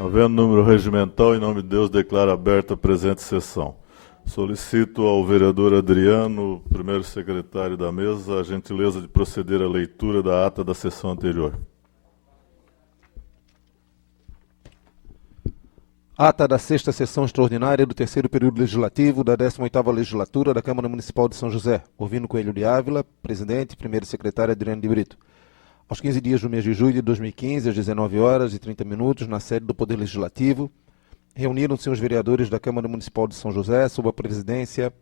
Havendo número regimental, em nome de Deus, declaro aberta a presente sessão. Solicito ao vereador Adriano, primeiro secretário da mesa, a gentileza de proceder à leitura da ata da sessão anterior. Ata da 6ª sessão extraordinária do 3º período legislativo da 18ª legislatura da Câmara Municipal de São José. Ovino Coelho de Ávila, presidente, primeiro secretário Adriano de Brito. Aos 15 dias do mês de julho de 2015, às 19h30, na sede do Poder Legislativo, reuniram-se os vereadores da Câmara Municipal de São José, sob a presidência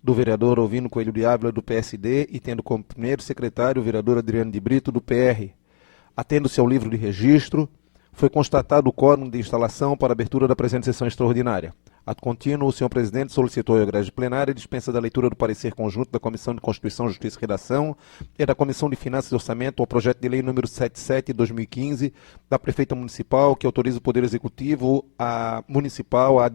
do vereador Ovino Coelho de Ávila, do PSD, e tendo como primeiro secretário o vereador Adriano de Brito, do PR. Atendo-se ao livro de registro, foi constatado o quórum de instalação para a abertura da presente sessão extraordinária. Ato contínuo, o senhor presidente solicitou ao egrégio plenário a dispensa da leitura do parecer conjunto da Comissão de Constituição, Justiça e Redação e da Comissão de Finanças e Orçamento ao projeto de lei número 77/2015 da Prefeita Municipal, que autoriza o Poder Executivo Municipal a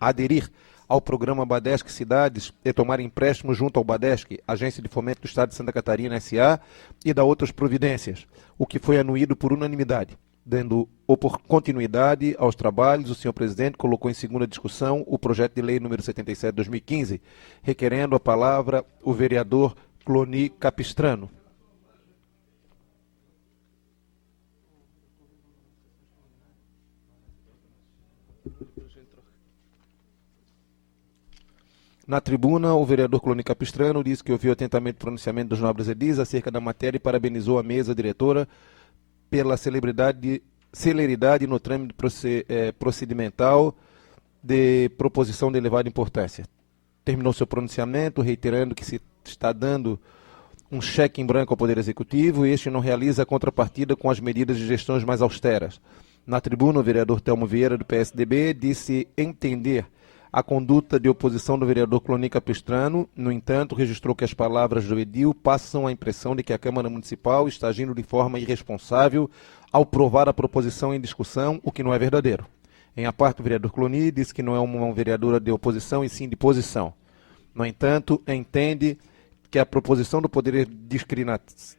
aderir ao programa Badesc Cidades e tomar empréstimo junto ao Badesc, Agência de Fomento do Estado de Santa Catarina, S.A., e da outras providências, o que foi anuído por unanimidade. Dando continuidade aos trabalhos, o senhor presidente colocou em segunda discussão o projeto de lei número 77/2015, requerendo a palavra o vereador Cloni Capistrano. Na tribuna, o vereador Cloni Capistrano disse que ouviu atentamente o pronunciamento dos nobres edis acerca da matéria e parabenizou a mesa diretora pela celeridade no trâmite procedimental de proposição de elevada importância. Terminou seu pronunciamento reiterando que se está dando um cheque em branco ao Poder Executivo e este não realiza a contrapartida com as medidas de gestões mais austeras. Na tribuna, o vereador Telmo Vieira, do PSDB, disse entender a conduta de oposição do vereador Cloni Capistrano. No entanto, registrou que as palavras do edil passam a impressão de que a Câmara Municipal está agindo de forma irresponsável ao provar a proposição em discussão, o que não é verdadeiro. Em a parte, o vereador Cloni disse que não é uma vereadora de oposição e sim de posição. No entanto, entende que a proposição do poder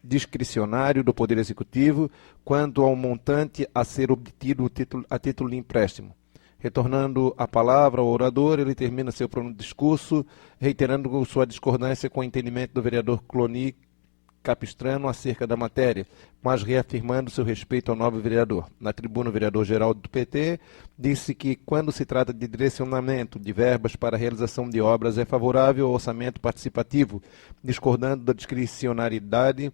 discricionário do Poder Executivo quanto ao montante a ser obtido a título de empréstimo. Retornando a palavra ao orador, ele termina seu discurso, reiterando sua discordância com o entendimento do vereador Cloni Capistrano acerca da matéria, mas reafirmando seu respeito ao nobre vereador. Na tribuna, o vereador Geraldo, do PT, disse que, quando se trata de direcionamento de verbas para a realização de obras, é favorável ao orçamento participativo, discordando da discricionariedade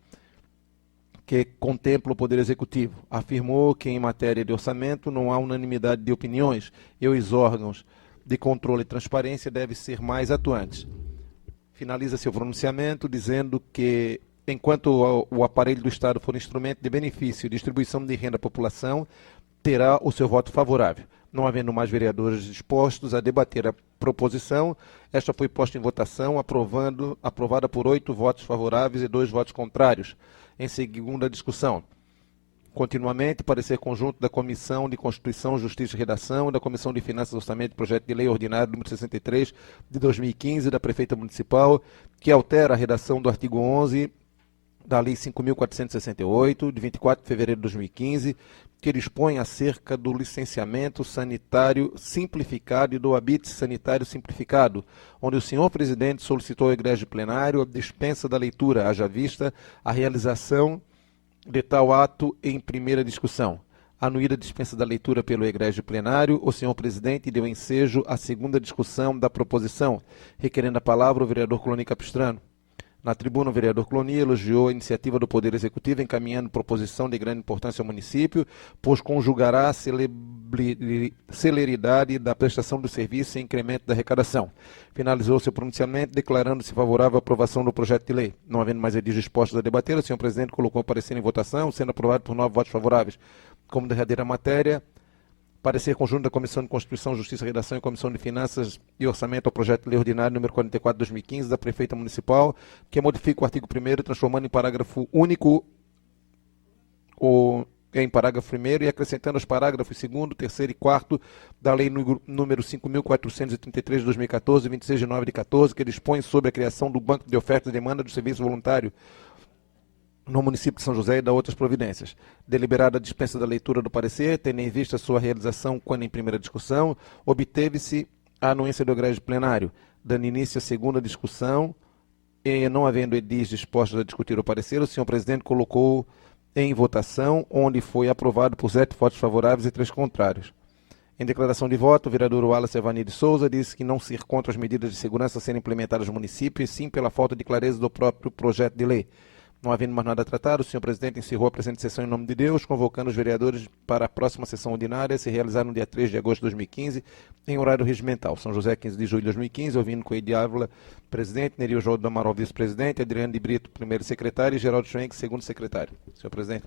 que contempla o Poder Executivo. Afirmou que, em matéria de orçamento, não há unanimidade de opiniões e os órgãos de controle e transparência devem ser mais atuantes. Finaliza seu pronunciamento dizendo que, enquanto o aparelho do Estado for instrumento de benefício e distribuição de renda à população, terá o seu voto favorável. Não havendo mais vereadores dispostos a debater a proposição, esta foi posta em votação, aprovada por 8 votos favoráveis e 2 votos contrários. Em segunda discussão, continuamente, parecer conjunto da Comissão de Constituição, Justiça e Redação e da Comissão de Finanças, Orçamento e Projeto de Lei Ordinário número 63 de 2015 da Prefeita Municipal, que altera a redação do artigo 11 da Lei 5.468, de 24 de fevereiro de 2015, que dispõe acerca do licenciamento sanitário simplificado e do habite sanitário simplificado, onde o senhor presidente solicitou ao egrégio plenário a dispensa da leitura, haja vista a realização de tal ato em primeira discussão. Anuída a dispensa da leitura pelo egrégio plenário, o senhor presidente deu ensejo à segunda discussão da proposição, requerendo a palavra o vereador Cloni Capistrano. Na tribuna, o vereador Cloni elogiou a iniciativa do Poder Executivo encaminhando proposição de grande importância ao município, pois conjugará a celeridade da prestação do serviço e incremento da arrecadação. Finalizou seu pronunciamento declarando-se favorável à aprovação do projeto de lei. Não havendo mais edis dispostos a debater, o senhor presidente colocou o parecer em votação, sendo aprovado por 9 votos favoráveis. Como derradeira matéria, parecer conjunto da Comissão de Constituição, Justiça e Redação e Comissão de Finanças e Orçamento ao projeto de lei ordinário número 44 de 2015 da Prefeita Municipal, que modifica o artigo 1º, transformando em parágrafo único em parágrafo 1º e acrescentando os parágrafos 2º, 3º e 4º da Lei número 5.433 de 2014, 26 de 9 de 14, que dispõe sobre a criação do Banco de Ofertas e Demanda do Serviço Voluntário no município de São José e da outras providências. Deliberada a dispensa da leitura do parecer, tendo em vista sua realização quando em primeira discussão, obteve-se a anuência do egrégio plenário, dando início à segunda discussão e, não havendo edis dispostos a discutir o parecer, o senhor presidente colocou em votação, onde foi aprovado por 7 votos favoráveis e 3 contrários. Em declaração de voto, o vereador Wallace Evani de Souza disse que não se ir contra as medidas de segurança a serem implementadas no município, e sim pela falta de clareza do próprio projeto de lei. Não havendo mais nada a tratar, o senhor presidente encerrou a presente sessão em nome de Deus, convocando os vereadores para a próxima sessão ordinária, a se realizar no dia 3 de agosto de 2015, em horário regimental. São José, 15 de julho de 2015, ouvindo Coelho de Ávila, presidente, Nerio João do Amaral, vice-presidente, Adriano de Brito, primeiro secretário, e Geraldo Schwenk, segundo secretário. Senhor presidente.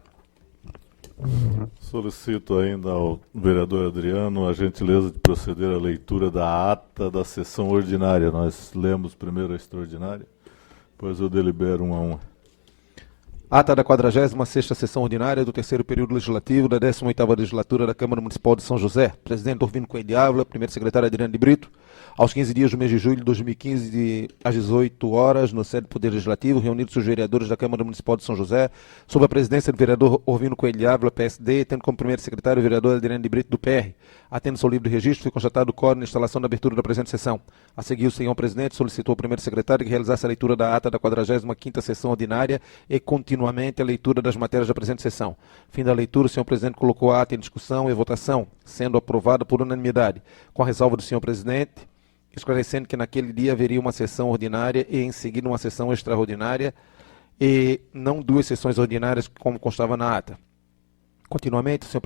Solicito ainda ao vereador Adriano a gentileza de proceder à leitura da ata da sessão ordinária. Nós lemos primeiro a extraordinária, depois eu delibero uma a uma. Ata da 46ª sessão ordinária do terceiro período legislativo da 18ª legislatura da Câmara Municipal de São José. Presidente Orvino Coelho de Ávila, primeiro secretário Adriano de Brito. Aos 15 dias do mês de julho de 2015, às 18 horas, no sede do Poder Legislativo, reunidos os vereadores da Câmara Municipal de São José, sob a presidência do vereador Orvino Coelho de Ávila, PSD, tendo como primeiro secretário o vereador Adriano de Brito, do PR. Atendo-se ao livre registro, foi constatado o quórum na instalação da abertura da presente sessão. A seguir, o senhor presidente solicitou ao primeiro secretário que realizasse a leitura da ata da 45ª sessão ordinária e, continuamente, a leitura das matérias da presente sessão. Fim da leitura, o senhor presidente colocou a ata em discussão e votação, sendo aprovada por unanimidade, com a ressalva do senhor presidente, esclarecendo que naquele dia haveria uma sessão ordinária e, em seguida, uma sessão extraordinária e não 2 sessões ordinárias, como constava na ata. Continuamente, o senhor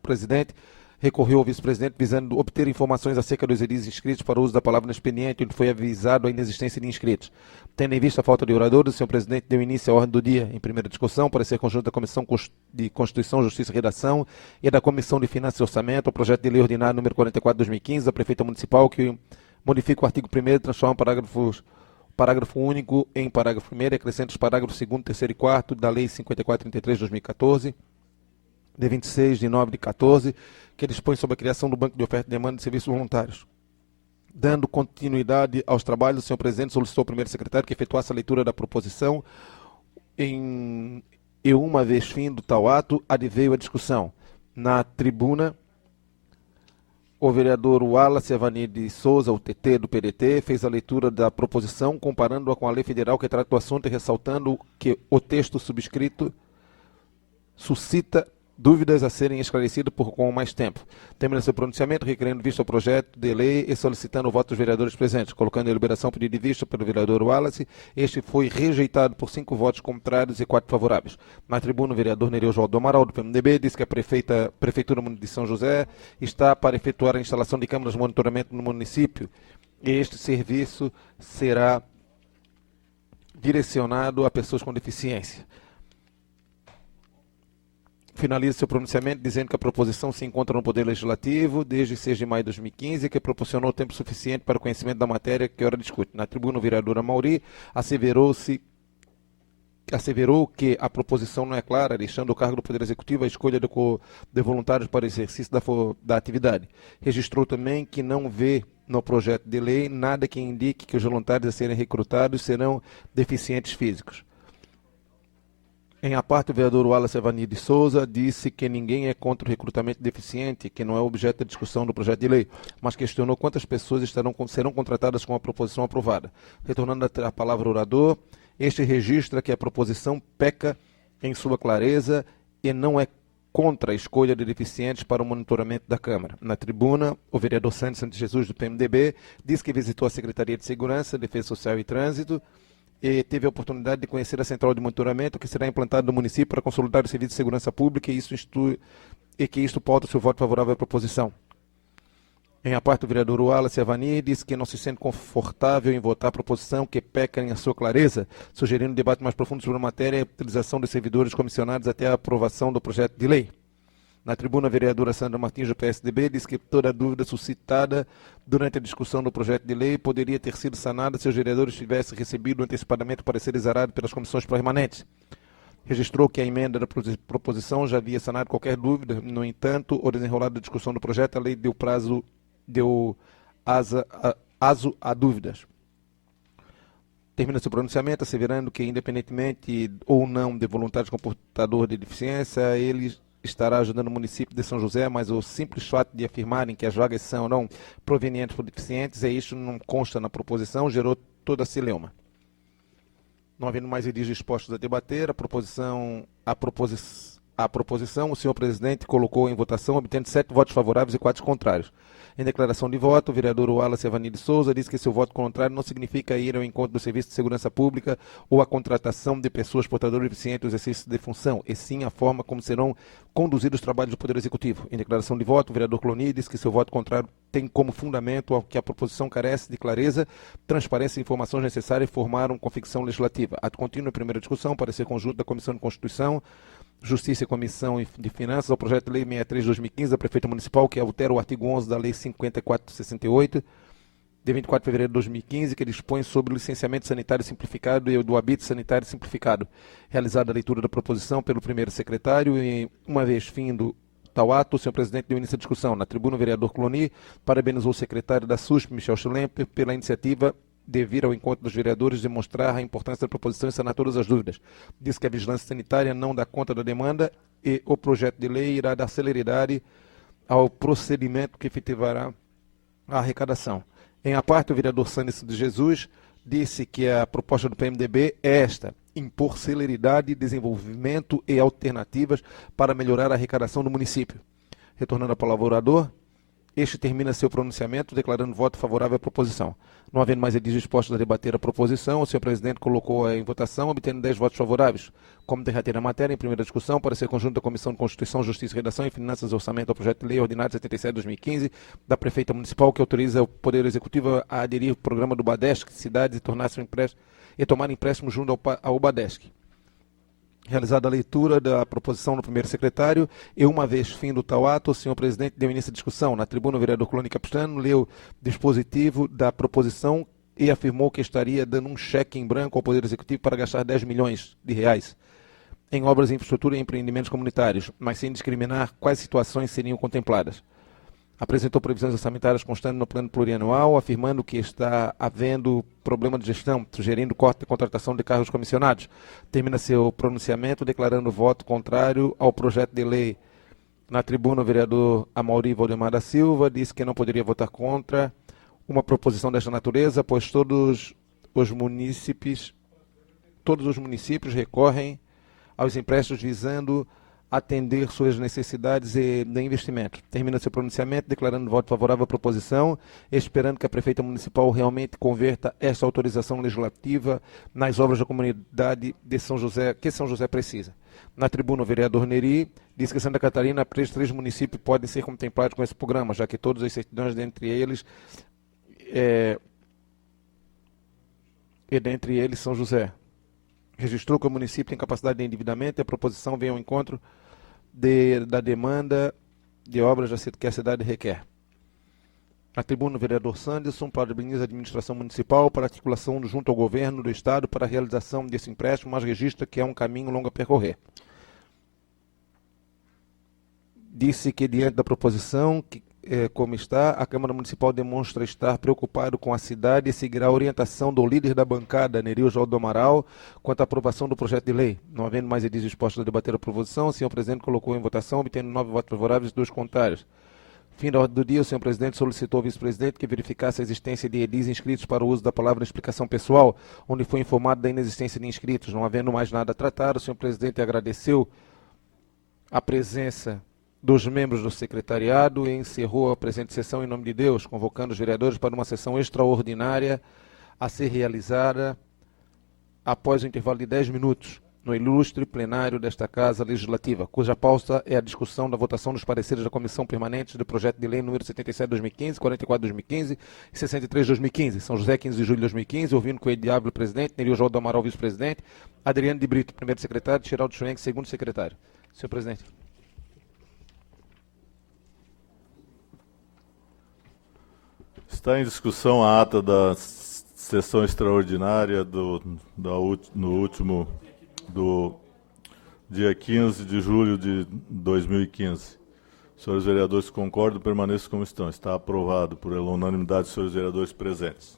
presidente recorreu ao vice-presidente visando obter informações acerca dos edis inscritos para o uso da palavra no expediente, onde foi avisado a inexistência de inscritos. Tendo em vista a falta de oradores, o senhor presidente deu início à ordem do dia, em primeira discussão, parecer conjunto da Comissão de Constituição, Justiça e Redação e da Comissão de Finanças e Orçamento, o projeto de lei ordinário número 44 de 2015, da Prefeita Municipal, que modifica o artigo 1º e transforma o parágrafo único em parágrafo 1º, e acrescenta os parágrafos 2º, 3º e 4º da Lei 5433 de 2014, de 26 de 9 de 14, que dispõe sobre a criação do Banco de Oferta e Demanda de Serviços Voluntários. Dando continuidade aos trabalhos, o senhor presidente solicitou ao primeiro secretário que efetuasse a leitura da proposição e, uma vez fim do tal ato, adveio a discussão. Na tribuna, o vereador Wallace Evani de Souza, o TT do PDT, fez a leitura da proposição, comparando-a com a lei federal que trata do assunto e ressaltando que o texto subscrito suscita dúvidas a serem esclarecidas com mais tempo. Termina seu pronunciamento, requerendo vista ao projeto de lei e solicitando o voto dos vereadores presentes, colocando em deliberação pedido de vista pelo vereador Wallace. Este foi rejeitado por 5 votos contrários e 4 favoráveis. Na tribuna, o vereador Nerio João do Amaral, do PMDB, disse que a Prefeitura de São José está para efetuar a instalação de câmaras de monitoramento no município e este serviço será direcionado a pessoas com deficiência. Finaliza seu pronunciamento dizendo que a proposição se encontra no Poder Legislativo desde 6 de maio de 2015 e que proporcionou tempo suficiente para o conhecimento da matéria que ora discute. Na tribuna, o vereador Amauri asseverou que a proposição não é clara, deixando o cargo do Poder Executivo a escolha de voluntários para o exercício da atividade. Registrou também que não vê no projeto de lei nada que indique que os voluntários a serem recrutados serão deficientes físicos. Em a parte, o vereador Wallace Evani de Souza disse que ninguém é contra o recrutamento deficiente, que não é objeto da discussão do projeto de lei, mas questionou quantas pessoas serão contratadas com a proposição aprovada. Retornando a palavra ao orador, este registra que a proposição peca em sua clareza e não é contra a escolha de deficientes para o monitoramento da Câmara. Na tribuna, o vereador Santos Jesus, do PMDB, disse que visitou a Secretaria de Segurança, Defesa Social e Trânsito, e teve a oportunidade de conhecer a central de monitoramento que será implantada no município para consolidar o serviço de segurança pública e que isto pauta seu voto favorável à proposição. Em a parte, o vereador Wallace Evani disse que não se sente confortável em votar a proposição que peca em sua clareza, sugerindo um debate mais profundo sobre a matéria e a utilização dos servidores comissionados até a aprovação do projeto de lei. Na tribuna, a vereadora Sandra Martins, do PSDB, disse que toda dúvida suscitada durante a discussão do projeto de lei poderia ter sido sanada se os vereadores tivessem recebido antecipadamente o parecer exarado pelas comissões permanentes. Registrou que a emenda da proposição já havia sanado qualquer dúvida. No entanto, o desenrolar da discussão do projeto, a lei deu aso a dúvidas. termina seu pronunciamento asseverando que, independentemente ou não de voluntários com portador de deficiência, ele estará ajudando o município de São José, mas o simples fato de afirmarem que as vagas são ou não provenientes por deficientes, isso não consta na proposição, gerou toda a celeuma. Não havendo mais edis dispostos a debater, a proposição, o senhor presidente colocou em votação, obtendo 7 votos favoráveis e 4 contrários. Em declaração de voto, o vereador Wallace Evani de Souza disse que seu voto contrário não significa ir ao encontro do Serviço de Segurança Pública ou a contratação de pessoas portadoras de deficiência no exercício de função, e sim a forma como serão conduzidos os trabalhos do Poder Executivo. Em declaração de voto, o vereador Cloni disse que seu voto contrário tem como fundamento que a proposição carece de clareza, transparência e informações necessárias e formaram convicção legislativa. Ato contínuo, em primeira discussão, parecer conjunto da Comissão de Constituição, Justiça e Comissão de Finanças ao projeto de lei 63/2015 da Prefeita Municipal, que altera o artigo 11 da Lei 5468, de 24 de fevereiro de 2015, que dispõe sobre o licenciamento sanitário simplificado e do habite sanitário simplificado. Realizada a leitura da proposição pelo primeiro secretário e, uma vez findo tal ato, o senhor presidente deu início à discussão. Na tribuna, o vereador Cloni parabenizou o secretário da SUSP, Michel Schlemper, pela iniciativa de vir ao encontro dos vereadores e demonstrar a importância da proposição e sanar todas as dúvidas. Diz que a vigilância sanitária não dá conta da demanda e o projeto de lei irá dar celeridade ao procedimento que efetivará a arrecadação. Em a parte, o vereador Sânice de Jesus disse que a proposta do PMDB é esta: impor celeridade, desenvolvimento e alternativas para melhorar a arrecadação do município. Retornando à palavra ao orador, este termina seu pronunciamento declarando voto favorável à proposição. Não havendo mais edis dispostos a debater a proposição, o senhor presidente colocou-a em votação, obtendo 10 votos favoráveis. Como derrater a matéria, em primeira discussão, parecer conjunto da Comissão de Constituição, Justiça, Redação e Finanças e Orçamento ao projeto de lei ordinário 77/2015 da Prefeita Municipal, que autoriza o Poder Executivo a aderir ao programa do BADESC, cidades e tomar empréstimo junto ao BADESC. Realizada a leitura da proposição no primeiro secretário e, uma vez fim do tal ato, o senhor presidente deu início à discussão. Na tribuna, o vereador Cloni Capistrano leu o dispositivo da proposição e afirmou que estaria dando um cheque em branco ao Poder Executivo para gastar 10 milhões de reais em obras, infraestrutura e empreendimentos comunitários, mas sem discriminar quais situações seriam contempladas. Apresentou previsões orçamentárias constantes no plano plurianual, afirmando que está havendo problema de gestão, sugerindo corte de contratação de cargos comissionados. Termina seu pronunciamento declarando voto contrário ao projeto de lei. Na tribuna, o vereador Amaury Valdemar da Silva disse que não poderia votar contra uma proposição desta natureza, pois todos os municípios recorrem aos empréstimos visando atender suas necessidades de investimento. Termina seu pronunciamento declarando voto favorável à proposição, esperando que a Prefeita Municipal realmente converta esta autorização legislativa nas obras da comunidade de São José, que São José precisa. Na tribuna, o vereador Neri diz que Santa Catarina, 3 municípios podem ser contemplados com esse programa, já que todos as certidões dentre eles São José. Registrou que o município tem capacidade de endividamento e a proposição vem ao encontro da demanda de obras que a cidade requer. Na tribuna, o vereador Sanderson parabeniza a administração municipal para a articulação junto ao governo do Estado para a realização desse empréstimo, mas registra que é um caminho longo a percorrer. Disse que, diante da proposição, como está, a Câmara Municipal demonstra estar preocupado com a cidade e seguirá a orientação do líder da bancada, Nerilson do Amaral, quanto à aprovação do projeto de lei. Não havendo mais edis dispostos a debater a proposição, o senhor presidente colocou em votação, obtendo 9 votos favoráveis e 2 contrários. Fim da ordem do dia, o senhor presidente solicitou ao vice-presidente que verificasse a existência de edis inscritos para o uso da palavra em explicação pessoal, onde foi informado da inexistência de inscritos. Não havendo mais nada a tratar, o senhor presidente agradeceu a presença dos membros do secretariado e encerrou a presente sessão em nome de Deus, convocando os vereadores para uma sessão extraordinária a ser realizada após o intervalo de 10 minutos no ilustre plenário desta Casa Legislativa, cuja pauta é a discussão da votação dos pareceres da Comissão Permanente do Projeto de Lei número 77/2015, 44/2015 e 63/2015. São José, 15 de julho de 2015, ouvindo com o Diabo, presidente, Nerilson do Amaral, vice-presidente, Adriano de Brito, primeiro secretário, Geraldo Schwenk, segundo secretário. Senhor presidente. Está em discussão a ata da sessão extraordinária do dia 15 de julho de 2015. Senhores vereadores concordam, permaneçam como estão. Está aprovado por unanimidade dos senhores vereadores presentes.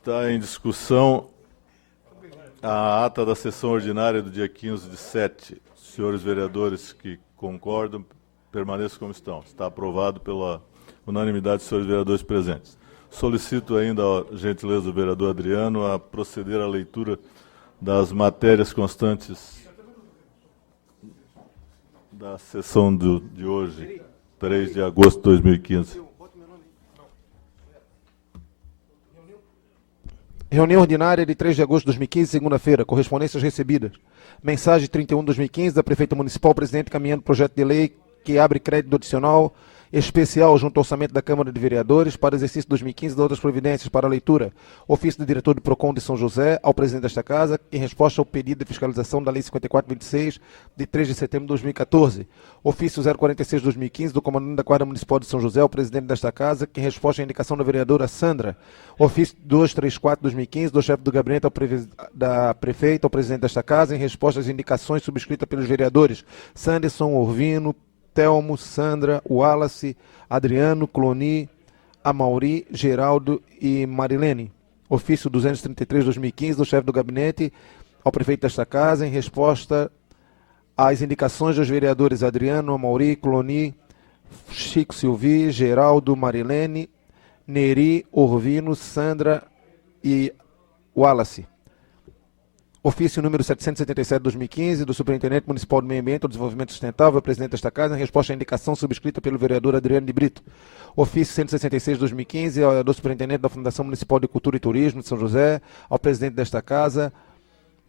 Está em discussão a ata da sessão ordinária do dia 15/7. Senhores vereadores que concordam, permaneçam como estão. Está aprovado pela unanimidade dos senhores vereadores presentes. Solicito ainda a gentileza do vereador Adriano a proceder à leitura das matérias constantes da sessão de hoje, 3 de agosto de 2015. Reunião ordinária de 3 de agosto de 2015, segunda-feira. Correspondências recebidas. Mensagem 31 de 2015 da Prefeita Municipal, presidente, encaminhando projeto de lei que abre crédito adicional especial junto ao orçamento da Câmara de Vereadores para o exercício 2015 e outras providências para a leitura. Ofício do diretor do PROCON de São José ao presidente desta Casa, em resposta ao pedido de fiscalização da Lei 5426, de 3 de setembro de 2014. Ofício 046 de 2015 do comandante da Guarda Municipal de São José ao presidente desta Casa, que em resposta à indicação da vereadora Sandra. Ofício 234 de 2015 do chefe do gabinete da prefeita ao presidente desta Casa, em resposta às indicações subscritas pelos vereadores Sanderson, Orvino, Telmo, Sandra, Wallace, Adriano, Cloni, Amauri, Geraldo e Marilene. Ofício 233 de 2015 do chefe do gabinete ao prefeito desta Casa, em resposta às indicações dos vereadores Adriano, Amauri, Cloni, Chico Silvi, Geraldo, Marilene, Neri, Orvino, Sandra e Wallace. Ofício número 777 de 2015 do Superintendente Municipal do Meio Ambiente e Desenvolvimento Sustentável, presidente desta Casa, em resposta à indicação subscrita pelo vereador Adriano de Brito. Ofício 166 de 2015 do Superintendente da Fundação Municipal de Cultura e Turismo de São José, ao presidente desta Casa,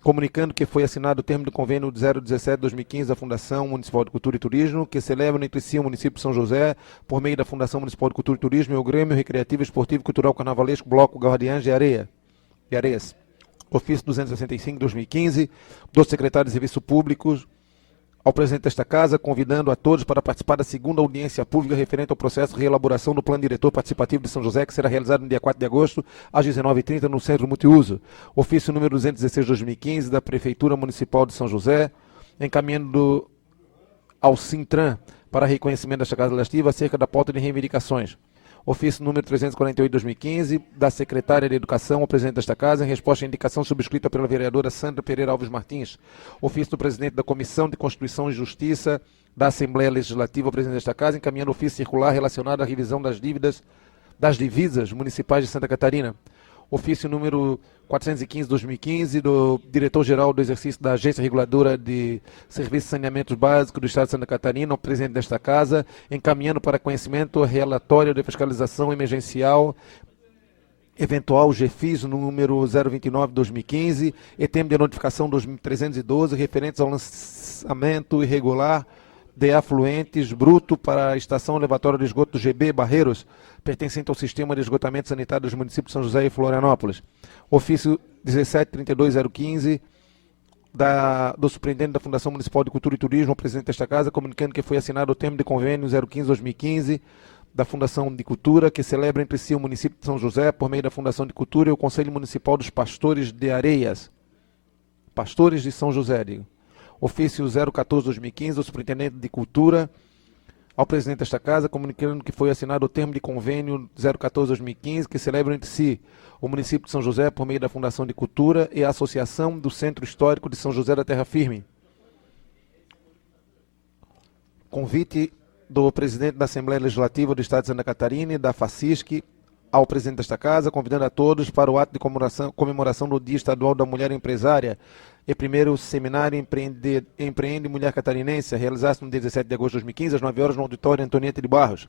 comunicando que foi assinado o termo de convênio 017 de 2015 da Fundação Municipal de Cultura e Turismo, que celebra entre si o município de São José, por meio da Fundação Municipal de Cultura e Turismo e o Grêmio Recreativo, Esportivo, Cultural, Carnavalesco, Bloco Guardiães de Areias. Ofício 265 de 2015 do secretário de Serviços Públicos ao presidente desta Casa, convidando a todos para participar da segunda audiência pública referente ao processo de reelaboração do Plano Diretor Participativo de São José, que será realizado no dia 4 de agosto, às 19h30, no Centro Multiuso. Ofício número 216 de 2015 da Prefeitura Municipal de São José, encaminhando ao Sintran para reconhecimento desta Casa Legislativa acerca da pauta de reivindicações. Ofício número 348 de 2015, da Secretária de Educação ao presidente desta Casa, em resposta à indicação subscrita pela vereadora Sandra Pereira Alves Martins. Ofício do presidente da Comissão de Constituição e Justiça da Assembleia Legislativa ao presidente desta Casa, encaminhando ofício circular relacionado à revisão das divisas municipais de Santa Catarina. Ofício número 415 de 2015, do diretor-geral do exercício da Agência Reguladora de Serviços de Saneamento Básico do Estado de Santa Catarina, ao presidente desta Casa, encaminhando para conhecimento o relatório de fiscalização emergencial eventual GFIS número 029 de 2015 e termo de notificação 2312 referentes ao lançamento irregular de afluentes bruto para a estação elevatória de esgoto do GB Barreiros, pertencente ao sistema de esgotamento sanitário dos municípios de São José e Florianópolis. Ofício 1732015 do Superintendente da Fundação Municipal de Cultura e Turismo, ao presidente desta Casa, comunicando que foi assinado o termo de convênio 015-2015 da Fundação de Cultura, que celebra entre si o município de São José, por meio da Fundação de Cultura e o Conselho Municipal dos Pastores de Areias. Pastores de São José, digo. Ofício 014-2015 do Superintendente de Cultura ao presidente desta Casa, comunicando que foi assinado o termo de convênio 014-2015, que celebra entre si o município de São José por meio da Fundação de Cultura e a Associação do Centro Histórico de São José da Terra Firme. Convite do presidente da Assembleia Legislativa do Estado de Santa Catarina e da FACISC ao presidente desta Casa, convidando a todos para o ato de comemoração do Dia Estadual da Mulher Empresária e primeiro seminário Empreende Mulher Catarinense, realizado no dia 17 de agosto de 2015, às 9 horas, no auditório Antonieta de Barros.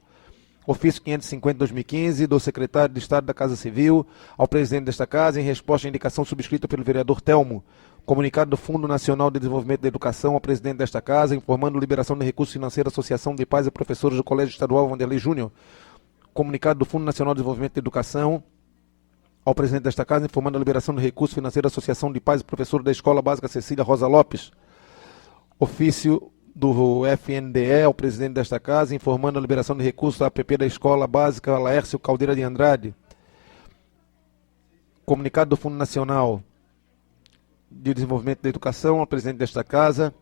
Ofício 550 de 2015 do secretário de Estado da Casa Civil ao presidente desta Casa, em resposta à indicação subscrita pelo vereador Telmo. Comunicado do Fundo Nacional de Desenvolvimento da Educação ao presidente desta Casa, informando liberação de recursos financeiros à Associação de Pais e Professores do Colégio Estadual Vanderlei Júnior. Comunicado do Fundo Nacional de Desenvolvimento da Educação ao presidente desta Casa, informando a liberação de recursos financeiros à Associação de Pais e Professores da Escola Básica Cecília Rosa Lopes. Ofício do FNDE ao presidente desta Casa, informando a liberação de recursos à APP da Escola Básica Laércio Caldeira de Andrade. Comunicado do Fundo Nacional de Desenvolvimento da Educação ao presidente desta Casa,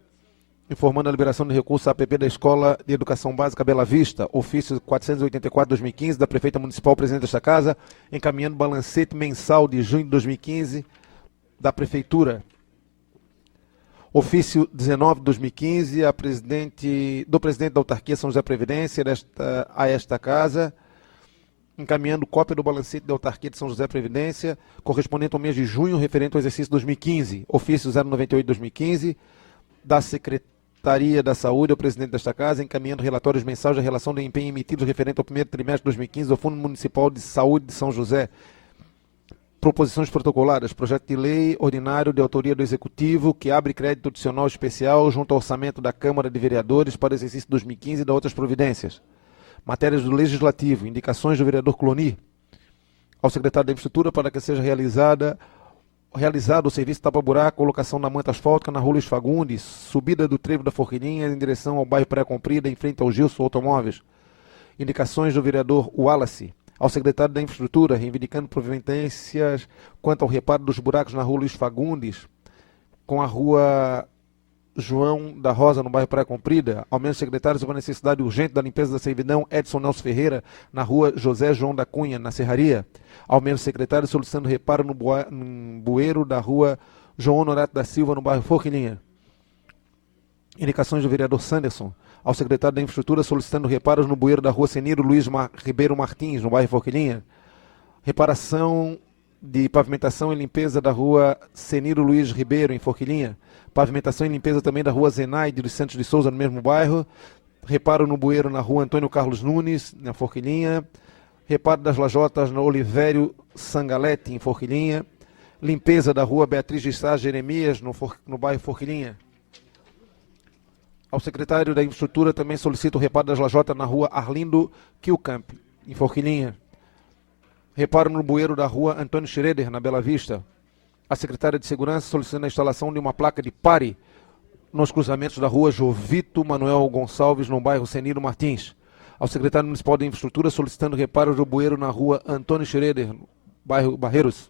informando a liberação de recurso à APP da Escola de Educação Básica Bela Vista, ofício 484/2015, da Prefeita Municipal, presidente desta casa, encaminhando balancete mensal de junho de 2015 da Prefeitura. Ofício 19/2015, do presidente da Autarquia São José Previdência a esta casa, encaminhando cópia do balancete da Autarquia de São José Previdência, correspondente ao mês de junho, referente ao exercício 2015. Ofício 098/2015, da Secretaria da Saúde ao presidente desta casa, encaminhando relatórios mensais da relação de empenho emitidos referente ao primeiro trimestre de 2015 do Fundo Municipal de Saúde de São José. Proposições protocoladas, projeto de lei ordinário de autoria do Executivo, que abre crédito adicional especial junto ao orçamento da Câmara de Vereadores para o exercício 2015 e da outras providências. Matérias do Legislativo, indicações do vereador Cloni ao secretário da Infraestrutura para que seja realizado o serviço tapa-buraco, colocação da manta asfáltica na rua Luiz Fagundes, subida do trevo da Forquilinha em direção ao bairro Praia Comprida, em frente ao Gilson Automóveis. Indicações do vereador Wallace ao secretário da Infraestrutura, reivindicando providências quanto ao reparo dos buracos na rua Luiz Fagundes, com a rua João da Rosa, no bairro Praia Comprida. Ao menos secretário sobre a necessidade urgente da limpeza da servidão Edson Nelson Ferreira, na rua José João da Cunha, na Serraria. Ao menos secretário solicitando reparo no bueiro da rua João Honorato da Silva, no bairro Forquilinha. Indicações do vereador Sanderson ao secretário da Infraestrutura solicitando reparos no bueiro da rua Seniro Luiz Ribeiro Martins, no bairro Forquilinha. Reparação de pavimentação e limpeza da rua Seniro Luiz Ribeiro, em Forquilinha. Pavimentação e limpeza também da rua Zenaide dos Santos de Souza, no mesmo bairro. Reparo no bueiro na rua Antônio Carlos Nunes, na Forquilinha. Reparo das lajotas no Olivério Sangalete, em Forquilinha. Limpeza da rua Beatriz de Sá Jeremias, no bairro Forquilinha. Ao secretário da Infraestrutura também solicita o reparo das lajotas na rua Arlindo Kilcamp, em Forquilinha. Reparo no bueiro da rua Antônio Schroeder, na Bela Vista. A secretária de Segurança solicitando a instalação de uma placa de pare nos cruzamentos da rua Jovito Manuel Gonçalves, no bairro Seniro Martins. Ao secretário municipal de Infraestrutura solicitando reparos do bueiro na rua Antônio Schroeder, bairro Barreiros.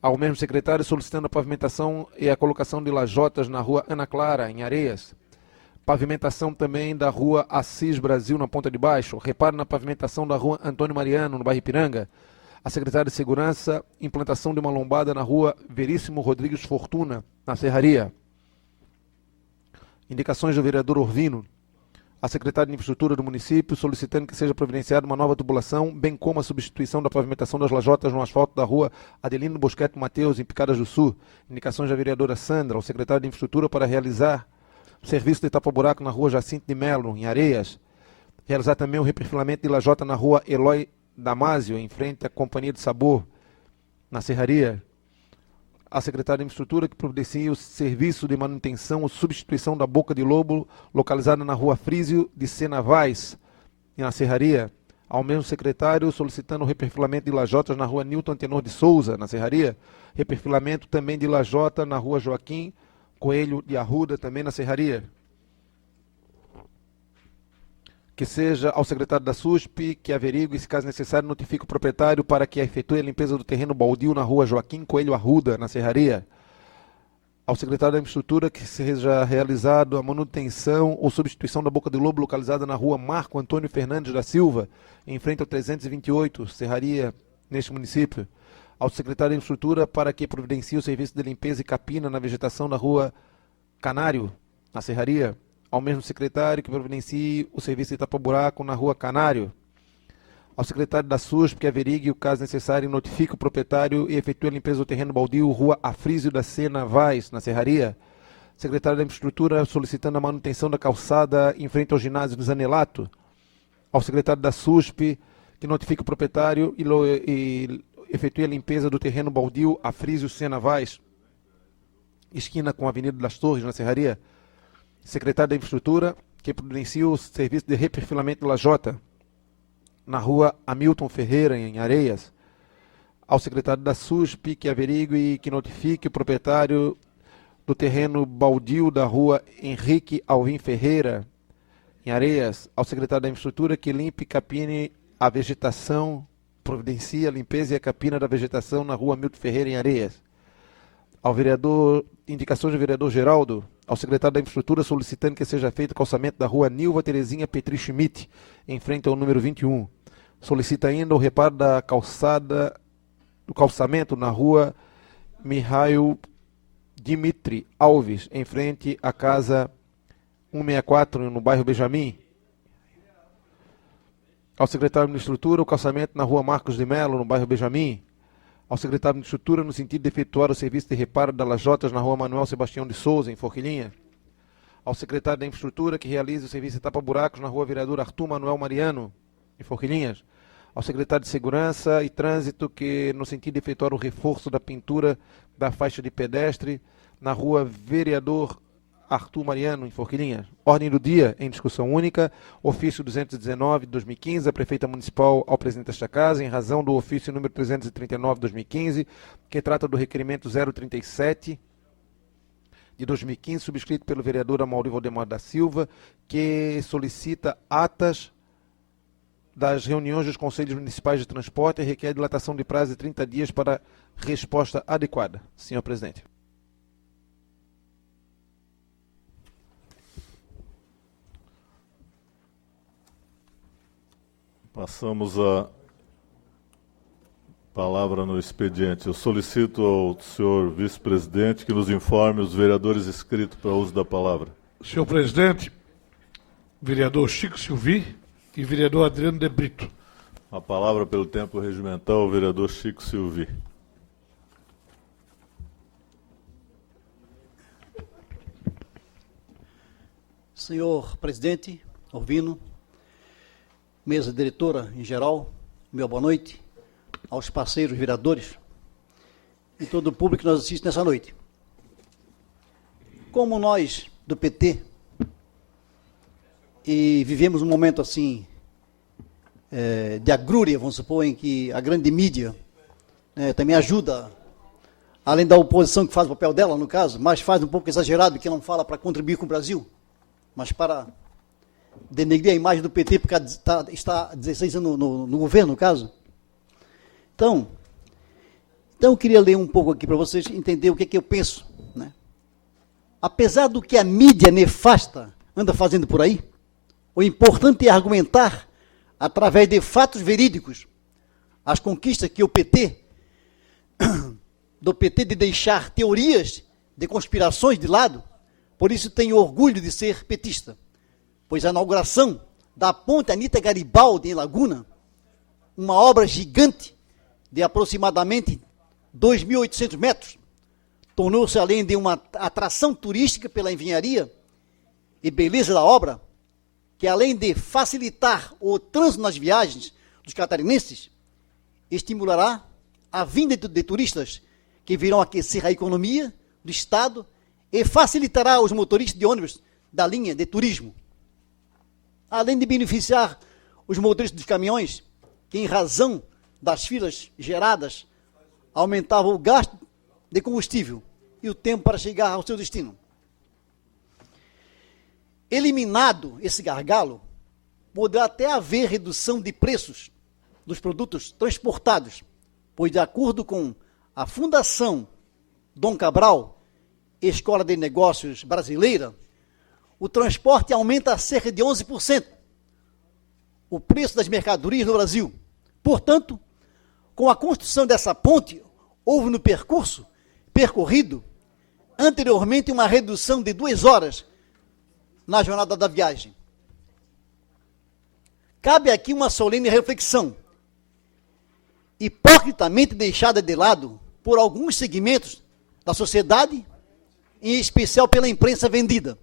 Ao mesmo secretário solicitando a pavimentação e a colocação de lajotas na rua Ana Clara, em Areias. Pavimentação também da rua Assis Brasil, na Ponta de Baixo. Reparo na pavimentação da rua Antônio Mariano, no bairro Ipiranga. A secretária de Segurança, implantação de uma lombada na rua Veríssimo Rodrigues Fortuna, na Serraria. Indicações do vereador Orvino. A secretária de Infraestrutura do município solicitando que seja providenciada uma nova tubulação, bem como a substituição da pavimentação das lajotas no asfalto da rua Adelino Bosquete Mateus, em Picadas do Sul. Indicações da vereadora Sandra, ao secretário de Infraestrutura, para realizar serviço de tapa-buraco na rua Jacinto de Melo, em Areias. Realizar também o reperfilamento de lajota na rua Eloy Damásio, em frente à Companhia de Sabor, na Serraria. A secretária de Infraestrutura que providencia o serviço de manutenção ou substituição da boca de lobo, localizada na rua Frísio de Senavais, na Serraria. Ao mesmo secretário solicitando o reperfilamento de lajotas na rua Newton Tenor de Souza, na Serraria. Reperfilamento também de lajota na rua Joaquim Coelho de Arruda, também na Serraria. Que seja ao secretário da SUSP que averigue e, se caso necessário, notifique o proprietário para que efetue a limpeza do terreno baldio na rua Joaquim Coelho Arruda, na Serraria. Ao secretário da Infraestrutura que seja realizado a manutenção ou substituição da boca de lobo localizada na rua Marco Antônio Fernandes da Silva, em frente ao 328, Serraria, neste município. Ao secretário da Infraestrutura para que providencie o serviço de limpeza e capina na vegetação da rua Canário, na Serraria. Ao mesmo secretário que providencie o serviço de tapa-buraco na rua Canário. Ao secretário da SUSP que averigue o caso necessário e notifique o proprietário e efetue a limpeza do terreno baldio, rua Afrísio da Sena Vaz, na Serraria. Secretário da Infraestrutura solicitando a manutenção da calçada em frente ao ginásio do Zanelato. Ao secretário da SUSP que notifique o proprietário e efetue a limpeza do terreno baldio Afrísio Sena Vaz, esquina com a Avenida das Torres, na Serraria. Secretário da Infraestrutura que providencia o serviço de reperfilamento de lajota na rua Hamilton Ferreira, em Areias. Ao secretário da SUSP que averigue e que notifique o proprietário do terreno baldio da rua Henrique Alvim Ferreira, em Areias. Ao secretário da Infraestrutura que limpe e capine a vegetação, providencia a limpeza e a capina da vegetação na rua Hamilton Ferreira, em Areias. Ao vereador, indicações do vereador Geraldo, ao secretário da Infraestrutura solicitando que seja feito o calçamento da rua Nilva Terezinha Petri Schmidt, em frente ao número 21. Solicita ainda o reparo do calçamento na rua Mihail Dimitri Alves, em frente à casa 164, no bairro Benjamin. Ao secretário de Infraestrutura, o calçamento na rua Marcos de Melo, no bairro Benjamin. Ao secretário de Infraestrutura, no sentido de efetuar o serviço de reparo das lajotas na rua Manuel Sebastião de Souza, em Forquilinha. Ao secretário da Infraestrutura, que realize o serviço de tapa-buracos na rua Vereador Arthur Manuel Mariano, em Forquilinhas. Ao secretário de Segurança e Trânsito, que no sentido de efetuar o reforço da pintura da faixa de pedestre na rua Vereador Arthur Mariano, em Forquilinhas. Ordem do dia, em discussão única, ofício 219 de 2015, da Prefeita Municipal ao Presidente desta Casa, em razão do ofício número 339 de 2015, que trata do requerimento 037 de 2015, subscrito pelo vereador Amaury Valdemar da Silva, que solicita atas das reuniões dos Conselhos Municipais de Transporte e requer dilatação de prazo de 30 dias para resposta adequada. Senhor Presidente. Passamos a palavra no expediente. Eu solicito ao senhor vice-presidente que nos informe os vereadores inscritos para uso da palavra. Senhor presidente, vereador Chico Silvi e vereador Adriano de Brito. A palavra pelo tempo regimental, o vereador Chico Silvi. Senhor presidente, Orvino, mesa diretora em geral, meu boa noite, aos parceiros vereadores e todo o público que nos assiste nessa noite. Como nós do PT e vivemos um momento assim de agrúria, vamos supor, em que a grande mídia também ajuda, além da oposição que faz o papel dela, no caso, mas faz um pouco exagerado, que não fala para contribuir com o Brasil, mas para denegrir a imagem do PT, porque está há 16 anos no governo, no caso. Então, eu queria ler um pouco aqui para vocês entenderem o que é que eu penso. Né? Apesar do que a mídia nefasta anda fazendo por aí, o importante é argumentar, através de fatos verídicos, as conquistas que o PT, de deixar teorias de conspirações de lado. Por isso tenho orgulho de ser petista, pois a inauguração da ponte Anita Garibaldi em Laguna, uma obra gigante de aproximadamente 2.800 metros, tornou-se, além de uma atração turística pela engenharia e beleza da obra, que além de facilitar o trânsito nas viagens dos catarinenses, estimulará a vinda de turistas que virão aquecer a economia do Estado e facilitará os motoristas de ônibus da linha de turismo. Além de beneficiar os motoristas dos caminhões, que em razão das filas geradas, aumentava o gasto de combustível e o tempo para chegar ao seu destino. Eliminado esse gargalo, poderá até haver redução de preços dos produtos transportados, pois de acordo com a Fundação Dom Cabral, Escola de Negócios Brasileira, o transporte aumenta a cerca de 11% o preço das mercadorias no Brasil. Portanto, com a construção dessa ponte, houve no percorrido anteriormente uma redução de 2 horas na jornada da viagem. Cabe aqui uma solene reflexão, hipocritamente deixada de lado por alguns segmentos da sociedade, em especial pela imprensa vendida.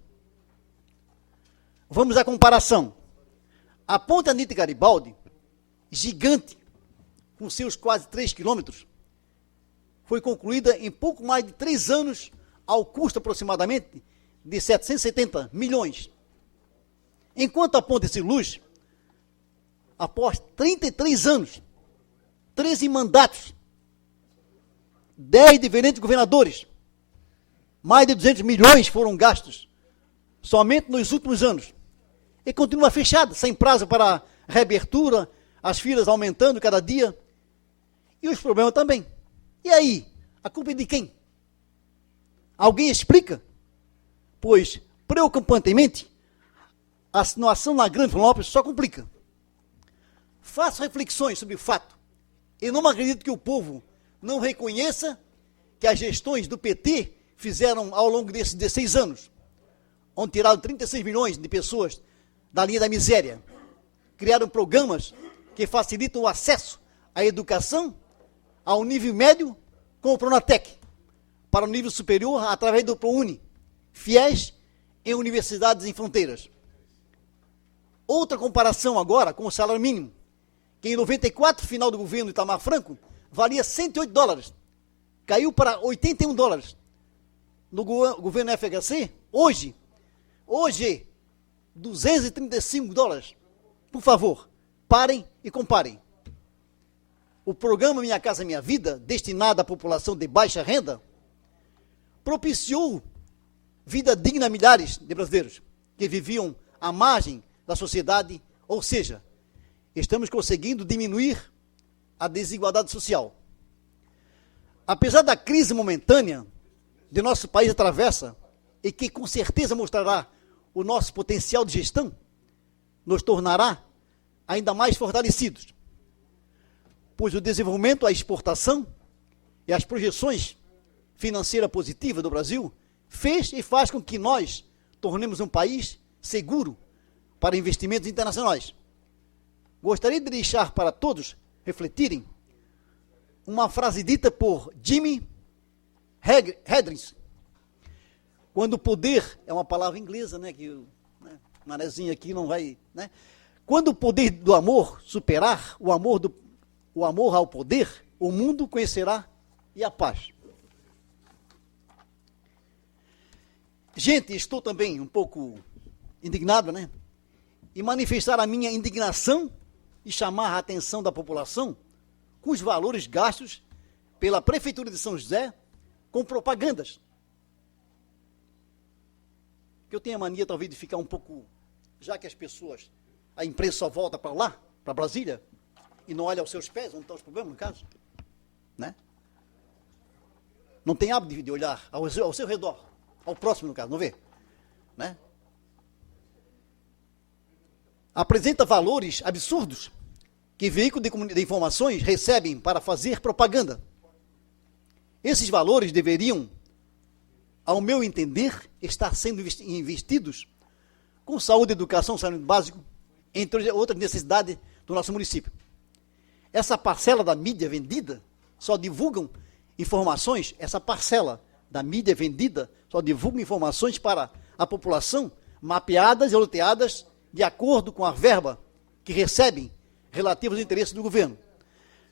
Vamos à comparação. A ponte Anita Garibaldi, gigante, com seus quase 3 quilômetros, foi concluída em pouco mais de 3 anos, ao custo aproximadamente de 770 milhões. Enquanto a ponte Siluz, após 33 anos, 13 mandatos, 10 diferentes governadores, mais de 200 milhões foram gastos somente nos últimos anos. E continua fechada, sem prazo para reabertura, as filas aumentando cada dia. E os problemas também. E aí? A culpa é de quem? Alguém explica? pois, preocupantemente, a situação na Grande Florianópolis só complica. Faço reflexões sobre o fato. Eu não acredito que o povo não reconheça que as gestões do PT fizeram ao longo desses 16 anos, onde tiraram 36 milhões de pessoas da linha da miséria, criaram programas que facilitam o acesso à educação ao nível médio com o Pronatec, para o nível superior através do ProUni, fiéis em universidades em fronteiras. Outra comparação agora com o salário mínimo, que em 94, final do governo Itamar Franco, valia $108, caiu para $81. No governo FHC, hoje, $235. Por favor, parem e comparem. O programa Minha Casa Minha Vida, destinado à população de baixa renda, propiciou vida digna a milhares de brasileiros que viviam à margem da sociedade, ou seja, estamos conseguindo diminuir a desigualdade social. Apesar da crise momentânea que nosso país atravessa e que com certeza mostrará o nosso potencial de gestão, nos tornará ainda mais fortalecidos, pois o desenvolvimento, a exportação e as projeções financeiras positivas do Brasil fez e faz com que nós tornemos um país seguro para investimentos internacionais. Gostaria de deixar para todos refletirem uma frase dita por Jimi Hendrix. Quando o poder, é uma palavra inglesa, né, que o manezinho aqui não vai, né? Quando o poder do amor superar o amor ao poder, o mundo conhecerá e a paz. Gente, estou também um pouco indignado, né? E manifestar a minha indignação e chamar a atenção da população com os valores gastos pela Prefeitura de São José com propagandas. Que eu tenho a mania, talvez, de ficar um pouco, já que as pessoas, a imprensa só volta para lá, para Brasília, e não olha aos seus pés, onde estão os problemas, no caso, né? Não tem hábito de olhar ao seu redor, ao próximo, no caso, não vê? Né? Apresenta valores absurdos que veículos de informações recebem para fazer propaganda. Esses valores deveriam, ao meu entender, estar sendo investidos com saúde, educação, saneamento básico, entre outras necessidades do nosso município. Essa parcela da mídia vendida só divulgam informações, para a população, mapeadas e loteadas de acordo com a verba que recebem relativa aos interesses do governo.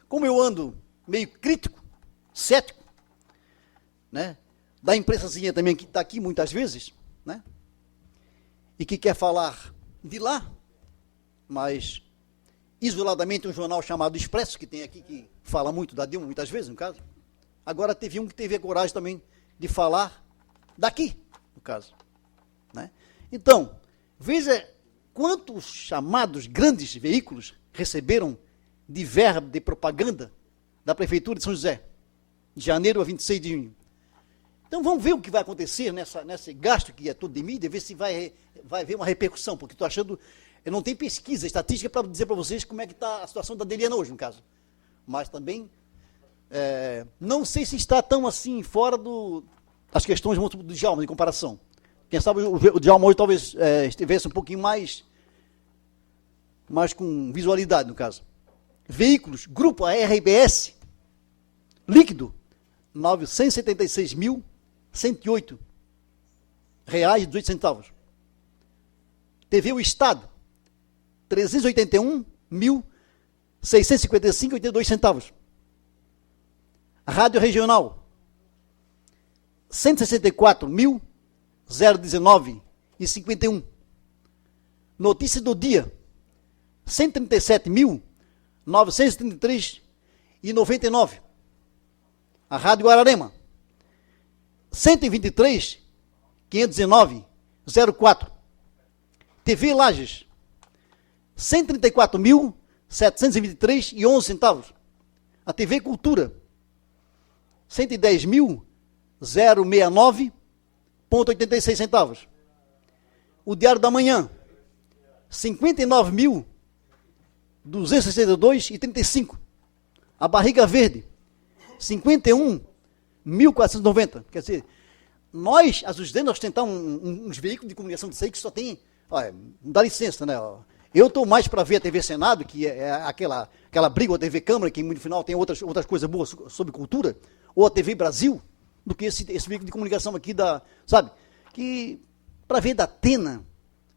Como eu ando meio crítico, cético, né, da imprensazinha também que está aqui muitas vezes, né, e que quer falar de lá, mas isoladamente um jornal chamado Expresso, que tem aqui, que fala muito da Dilma muitas vezes, no caso. Agora teve um que teve a coragem também de falar daqui, no caso, né? Então, veja quantos chamados grandes veículos receberam de verba de propaganda da Prefeitura de São José, de janeiro a 26 de junho. Então vamos ver o que vai acontecer nesse gasto que é todo de mídia, ver se vai haver uma repercussão, porque estou achando, eu não tenho pesquisa estatística para dizer para vocês como é que está a situação da Adeliana hoje, no caso. Mas também, não sei se está tão assim fora das questões do Djalma, de comparação. Quem sabe o Djalma hoje talvez estivesse um pouquinho mais com visualidade, no caso. Veículos, grupo RBS, líquido, R$ 976.108,18. TV O Estado, R$ 381.655,82. Rádio Regional, R$ 164.019,51. Notícia do Dia, R$ 137.933,99. A Rádio Guararema, R$ 123.519,04. TV Lages, R$ 134.723,11. A TV Cultura, R$ 110.069,01. R$ O Diário da Manhã, 59.262,35. A Barriga Verde, 51.490. Quer dizer, nós, as usinas, nós tentamos uns veículos de comunicação disso aí que só tem... Olha, dá licença, né? Eu estou mais para ver a TV Senado, que é aquela briga, a TV Câmara, que no final tem outras coisas boas sobre cultura, ou a TV Brasil, do que esse veículo de comunicação aqui sabe? Que, para ver da Atena,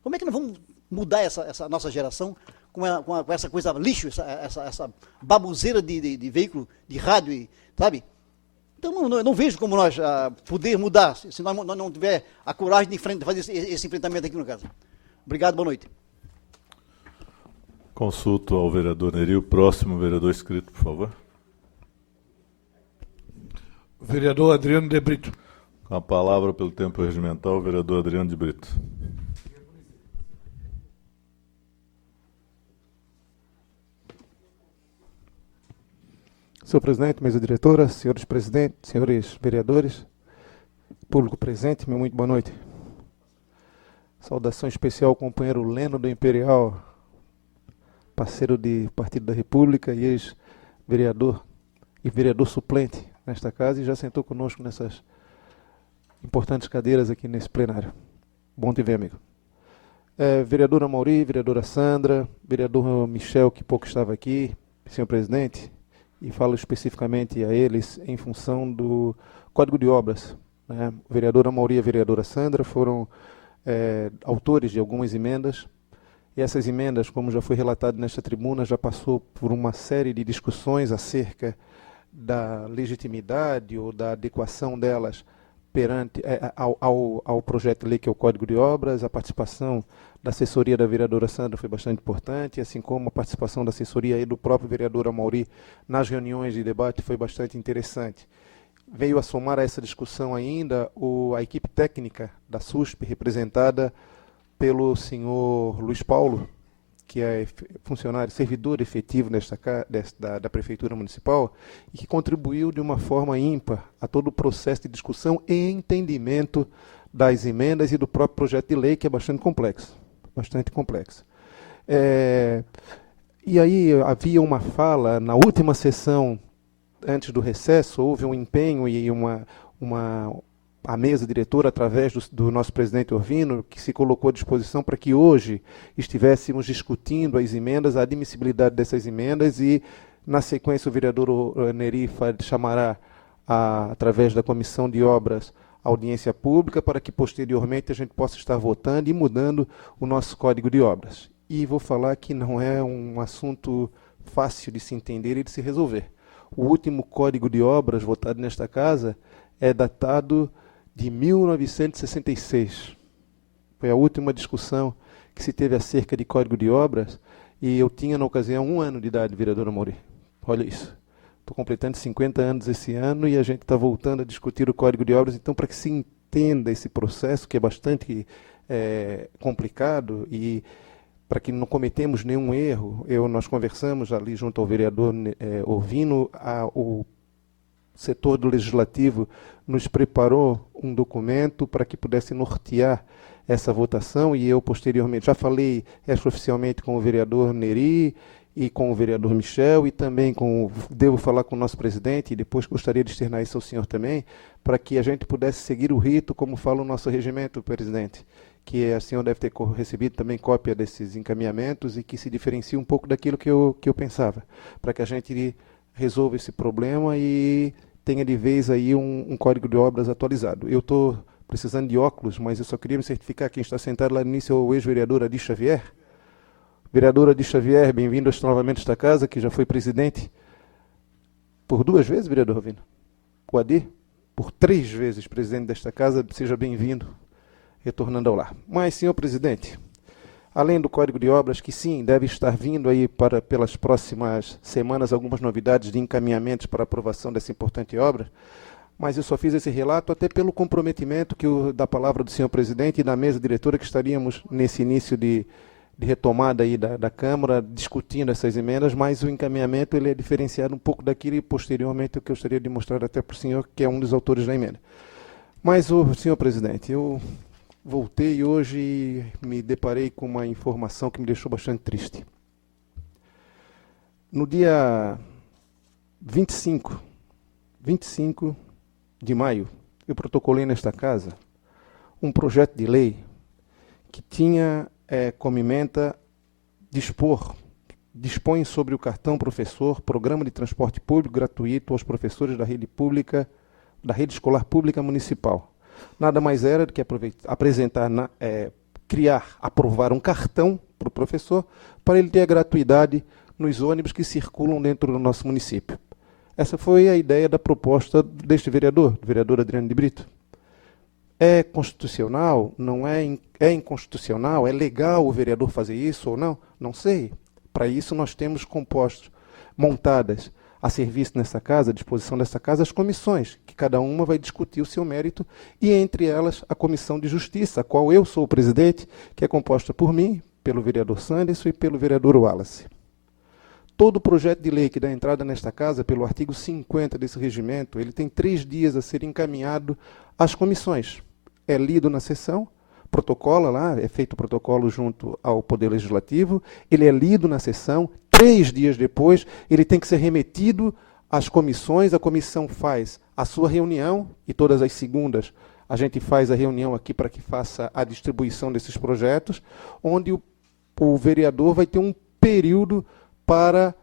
como é que nós vamos mudar essa nossa geração com essa coisa lixo, essa baboseira de veículo, de rádio, sabe? Então, eu não vejo como nós poder mudar, se nós não tiver a coragem de fazer esse enfrentamento aqui no caso. Obrigado, boa noite. Consulto ao vereador Neri. O próximo vereador inscrito, por favor. Vereador Adriano de Brito. Com a palavra, pelo tempo regimental, o vereador Adriano de Brito. Senhor presidente, mesa diretora, senhores presidentes, senhores vereadores, público presente, meu muito boa noite. Saudação especial ao companheiro Leno do Imperial, parceiro de Partido da República e ex-vereador e vereador suplente nesta casa e já sentou conosco nessas importantes cadeiras aqui nesse plenário. Bom te ver, amigo. Vereadora Mauri, vereadora Sandra, vereador Michel, que pouco estava aqui, senhor presidente, e falo especificamente a eles em função do Código de Obras. Né? A vereadora Mauri e a vereadora Sandra foram autores de algumas emendas, e essas emendas, como já foi relatado nesta tribuna, já passou por uma série de discussões acerca da legitimidade ou da adequação delas perante ao projeto de lei que é o Código de Obras. A participação da assessoria da vereadora Sandra foi bastante importante, assim como a participação da assessoria e do próprio vereador Amauri nas reuniões de debate foi bastante interessante. Veio a somar a essa discussão ainda a equipe técnica da SUSP, representada pelo senhor Luiz Paulo, que é funcionário, servidor efetivo da Prefeitura Municipal, e que contribuiu de uma forma ímpar a todo o processo de discussão e entendimento das emendas e do próprio projeto de lei, que é bastante complexo. E aí havia uma fala, na última sessão, antes do recesso, houve um empenho e a mesa diretora, através do nosso presidente Orvino, que se colocou à disposição para que hoje estivéssemos discutindo as emendas, a admissibilidade dessas emendas, e, na sequência, o vereador Neri chamará, através da Comissão de Obras, a audiência pública, para que, posteriormente, a gente possa estar votando e mudando o nosso Código de Obras. E vou falar que não é um assunto fácil de se entender e de se resolver. O último Código de Obras votado nesta casa é datado de 1966. Foi a última discussão que se teve acerca de Código de Obras, e eu tinha, na ocasião, 1 ano de idade, vereadora Mauri. Olha isso. Estou completando 50 anos esse ano e a gente está voltando a discutir o Código de Obras. Então, para que se entenda esse processo, que é bastante complicado, e para que não cometemos nenhum erro, nós conversamos ali junto ao vereador Orvino, o setor do Legislativo nos preparou um documento para que pudesse nortear essa votação, e eu, posteriormente, já falei extraoficialmente com o vereador Neri e com o vereador Michel, e também devo falar com o nosso presidente, e depois gostaria de externar isso ao senhor também, para que a gente pudesse seguir o rito, como fala o nosso regimento, presidente, que a senhora deve ter recebido também cópia desses encaminhamentos, e que se diferencia um pouco daquilo que eu pensava, para que a gente resolva esse problema e tenha de vez aí um Código de Obras atualizado. Eu estou precisando de óculos, mas eu só queria me certificar. Quem está sentado lá no início é o ex-vereador Adi Xavier. Vereador Adi Xavier, bem-vindo novamente a esta casa, que já foi presidente por 2 vezes, vereador Rovino. O Adi, por 3 vezes presidente desta casa, seja bem-vindo, retornando ao lar. Mas, senhor presidente, além do Código de Obras, que sim, deve estar vindo aí pelas próximas semanas algumas novidades de encaminhamentos para aprovação dessa importante obra, mas eu só fiz esse relato até pelo comprometimento da palavra do senhor presidente e da mesa diretora, que estaríamos nesse início de retomada aí da Câmara, discutindo essas emendas, mas o encaminhamento ele é diferenciado um pouco daquilo, e posteriormente o que eu gostaria de mostrar até para o senhor, que é um dos autores da emenda. Mas, senhor presidente, eu voltei hoje e me deparei com uma informação que me deixou bastante triste. No dia 25 de maio, eu protocolei nesta casa um projeto de lei que tinha como ementa dispõe sobre o cartão professor, programa de transporte público gratuito aos professores da rede pública, da rede escolar pública municipal. Nada mais era do que aprovar um cartão para o professor para ele ter a gratuidade nos ônibus que circulam dentro do nosso município. Essa foi a ideia da proposta deste vereador, do vereador Adriano de Brito. É constitucional? Não é? É inconstitucional? É legal o vereador fazer isso ou não? Não sei. Para isso nós temos montadas a serviço nessa casa, à disposição dessa casa, as comissões, que cada uma vai discutir o seu mérito, e entre elas a Comissão de Justiça, a qual eu sou o presidente, que é composta por mim, pelo vereador Sanderson e pelo vereador Wallace. Todo projeto de lei que dá entrada nesta casa, pelo artigo 50 desse regimento, ele tem 3 dias a ser encaminhado às comissões. É lido na sessão, protocola lá, é feito o protocolo junto ao Poder Legislativo, ele é lido na sessão, 3 dias depois ele tem que ser remetido às comissões, a comissão faz a sua reunião, e todas as segundas a gente faz a reunião aqui para que faça a distribuição desses projetos, onde o vereador vai ter um período para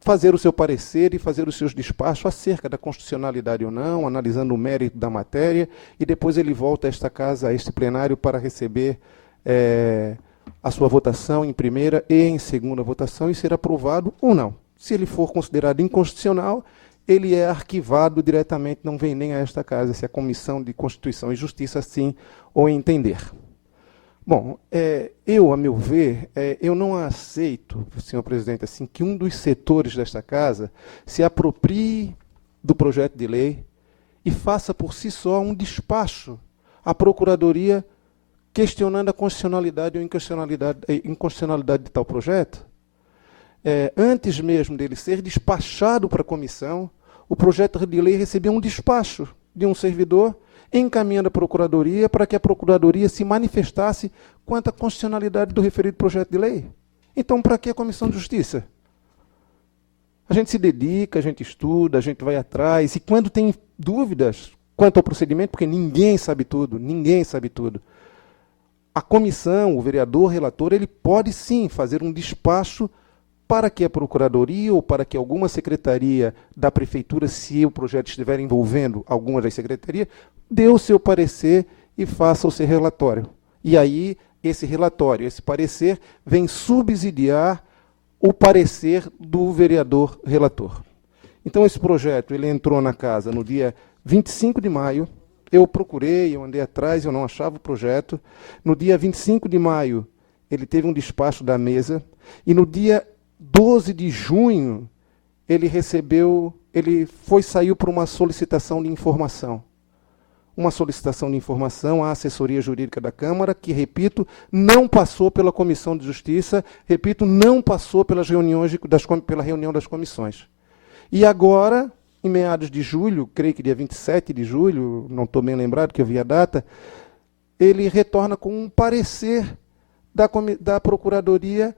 fazer o seu parecer e fazer os seus despachos acerca da constitucionalidade ou não, analisando o mérito da matéria, e depois ele volta a esta casa, a este plenário, para receber a sua votação em primeira e em segunda votação e ser aprovado ou não. Se ele for considerado inconstitucional, ele é arquivado diretamente, não vem nem a esta casa, se a Comissão de Constituição e Justiça assim o entender. Bom, eu, a meu ver, eu não aceito, senhor presidente, assim, que um dos setores desta casa se aproprie do projeto de lei e faça por si só um despacho à Procuradoria questionando a constitucionalidade ou inconstitucionalidade de tal projeto. Antes mesmo dele ser despachado para a comissão, o projeto de lei recebeu um despacho de um servidor encaminhando a Procuradoria para que a Procuradoria se manifestasse quanto à constitucionalidade do referido projeto de lei. Então, para que a Comissão de Justiça? A gente se dedica, a gente estuda, a gente vai atrás, e quando tem dúvidas quanto ao procedimento, porque ninguém sabe tudo, a comissão, o vereador, o relator, ele pode sim fazer um despacho para que a Procuradoria ou para que alguma secretaria da Prefeitura, se o projeto estiver envolvendo alguma das secretarias, dê o seu parecer e faça o seu relatório. E aí, esse relatório, esse parecer, vem subsidiar o parecer do vereador relator. Então, esse projeto ele entrou na casa no dia 25 de maio, eu procurei, eu andei atrás, eu não achava o projeto. No dia 25 de maio, ele teve um despacho da mesa, e no dia 12 de junho, saiu para uma solicitação de informação. Uma solicitação de informação à assessoria jurídica da Câmara, que, repito, não passou pela Comissão de Justiça, não passou pela reunião das comissões. E agora, em meados de julho, creio que dia 27 de julho, não estou bem lembrado que eu vi a data, ele retorna com um parecer da Procuradoria,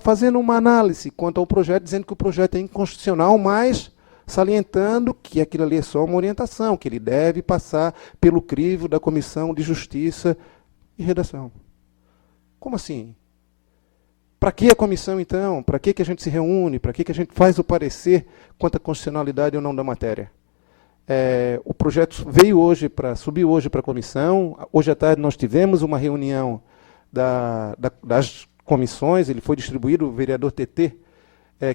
fazendo uma análise quanto ao projeto, dizendo que o projeto é inconstitucional, mas salientando que aquilo ali é só uma orientação, que ele deve passar pelo crivo da Comissão de Justiça e Redação. Como assim? Para que a comissão, então? Para que a gente se reúne? Para que a gente faz o parecer quanto à constitucionalidade ou não da matéria? O projeto subiu hoje para a comissão. Hoje à tarde nós tivemos uma reunião das comissões, ele foi distribuído, o vereador TT,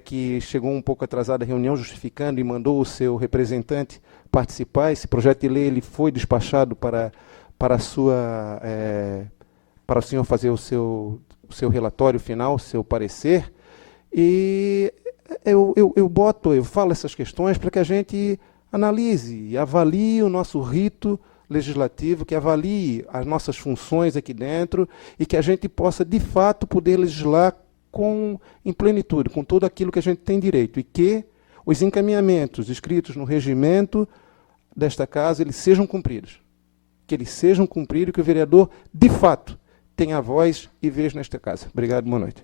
que chegou um pouco atrasado à reunião, justificando e mandou o seu representante participar. Esse projeto de lei ele foi despachado para o senhor fazer o seu relatório final, o seu parecer, e eu falo essas questões para que a gente analise e avalie o nosso rito legislativo, que avalie as nossas funções aqui dentro e que a gente possa, de fato, poder legislar em plenitude, com tudo aquilo que a gente tem direito, e que os encaminhamentos escritos no regimento desta casa, eles sejam cumpridos. Que eles sejam cumpridos e que o vereador, de fato, tenha voz e vez nesta casa. Obrigado, boa noite.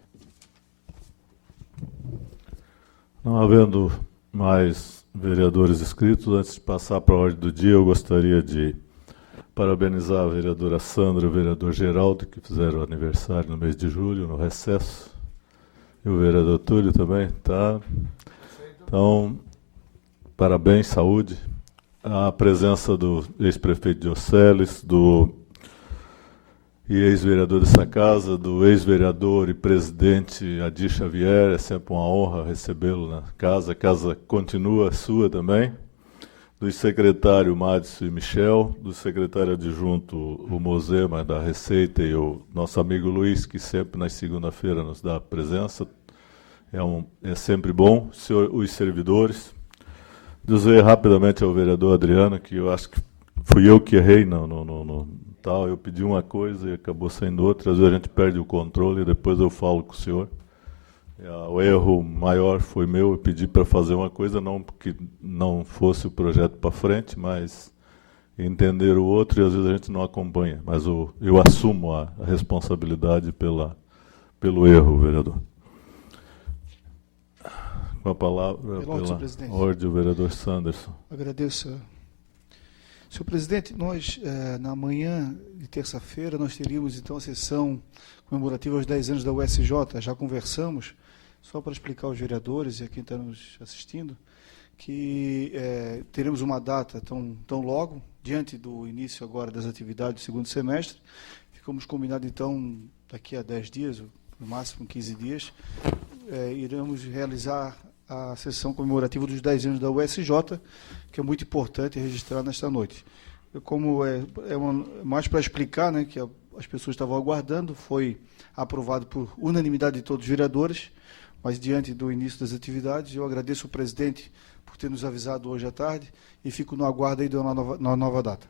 Não havendo mais vereadores inscritos, antes de passar para a ordem do dia, eu gostaria de parabenizar a vereadora Sandra e o vereador Geraldo, que fizeram aniversário no mês de julho, no recesso. E o vereador Túlio também, tá? Então, parabéns, saúde. A presença do ex-prefeito de Oceles, e ex-vereador dessa casa, do ex-vereador e presidente Adi Xavier, é sempre uma honra recebê-lo na casa. A casa continua sua também. Do secretário Madison e Michel, do secretário adjunto o Mosema da Receita e o nosso amigo Luiz, que sempre nas segunda-feira nos dá presença. É sempre bom. Os servidores. Dizer rapidamente ao vereador Adriano que eu acho que fui eu que errei no tal. Eu pedi uma coisa e acabou sendo outra. Às vezes a gente perde o controle e depois eu falo com o senhor. O erro maior foi meu. Eu pedi para fazer uma coisa, não porque não fosse o projeto para frente, mas entender o outro e às vezes a gente não acompanha. Mas eu assumo a responsabilidade pelo erro, vereador. Com a palavra, pela ordem, o vereador Sanderson. Agradeço. Senhor presidente, nós, na manhã de terça-feira, nós teríamos, então, a sessão comemorativa aos 10 anos da USJ. Já conversamos, só para explicar aos vereadores e a quem está nos assistindo, que teremos uma data tão logo, diante do início agora das atividades do segundo semestre. Ficamos combinados, então, daqui a 10 dias, no máximo 15 dias, iremos realizar a sessão comemorativa dos 10 anos da USJ, que é muito importante registrar nesta noite. Como mais para explicar, né, que as pessoas estavam aguardando, foi aprovado por unanimidade de todos os vereadores, mas diante do início das atividades, eu agradeço o presidente por ter nos avisado hoje à tarde e fico no aguardo aí de uma nova data.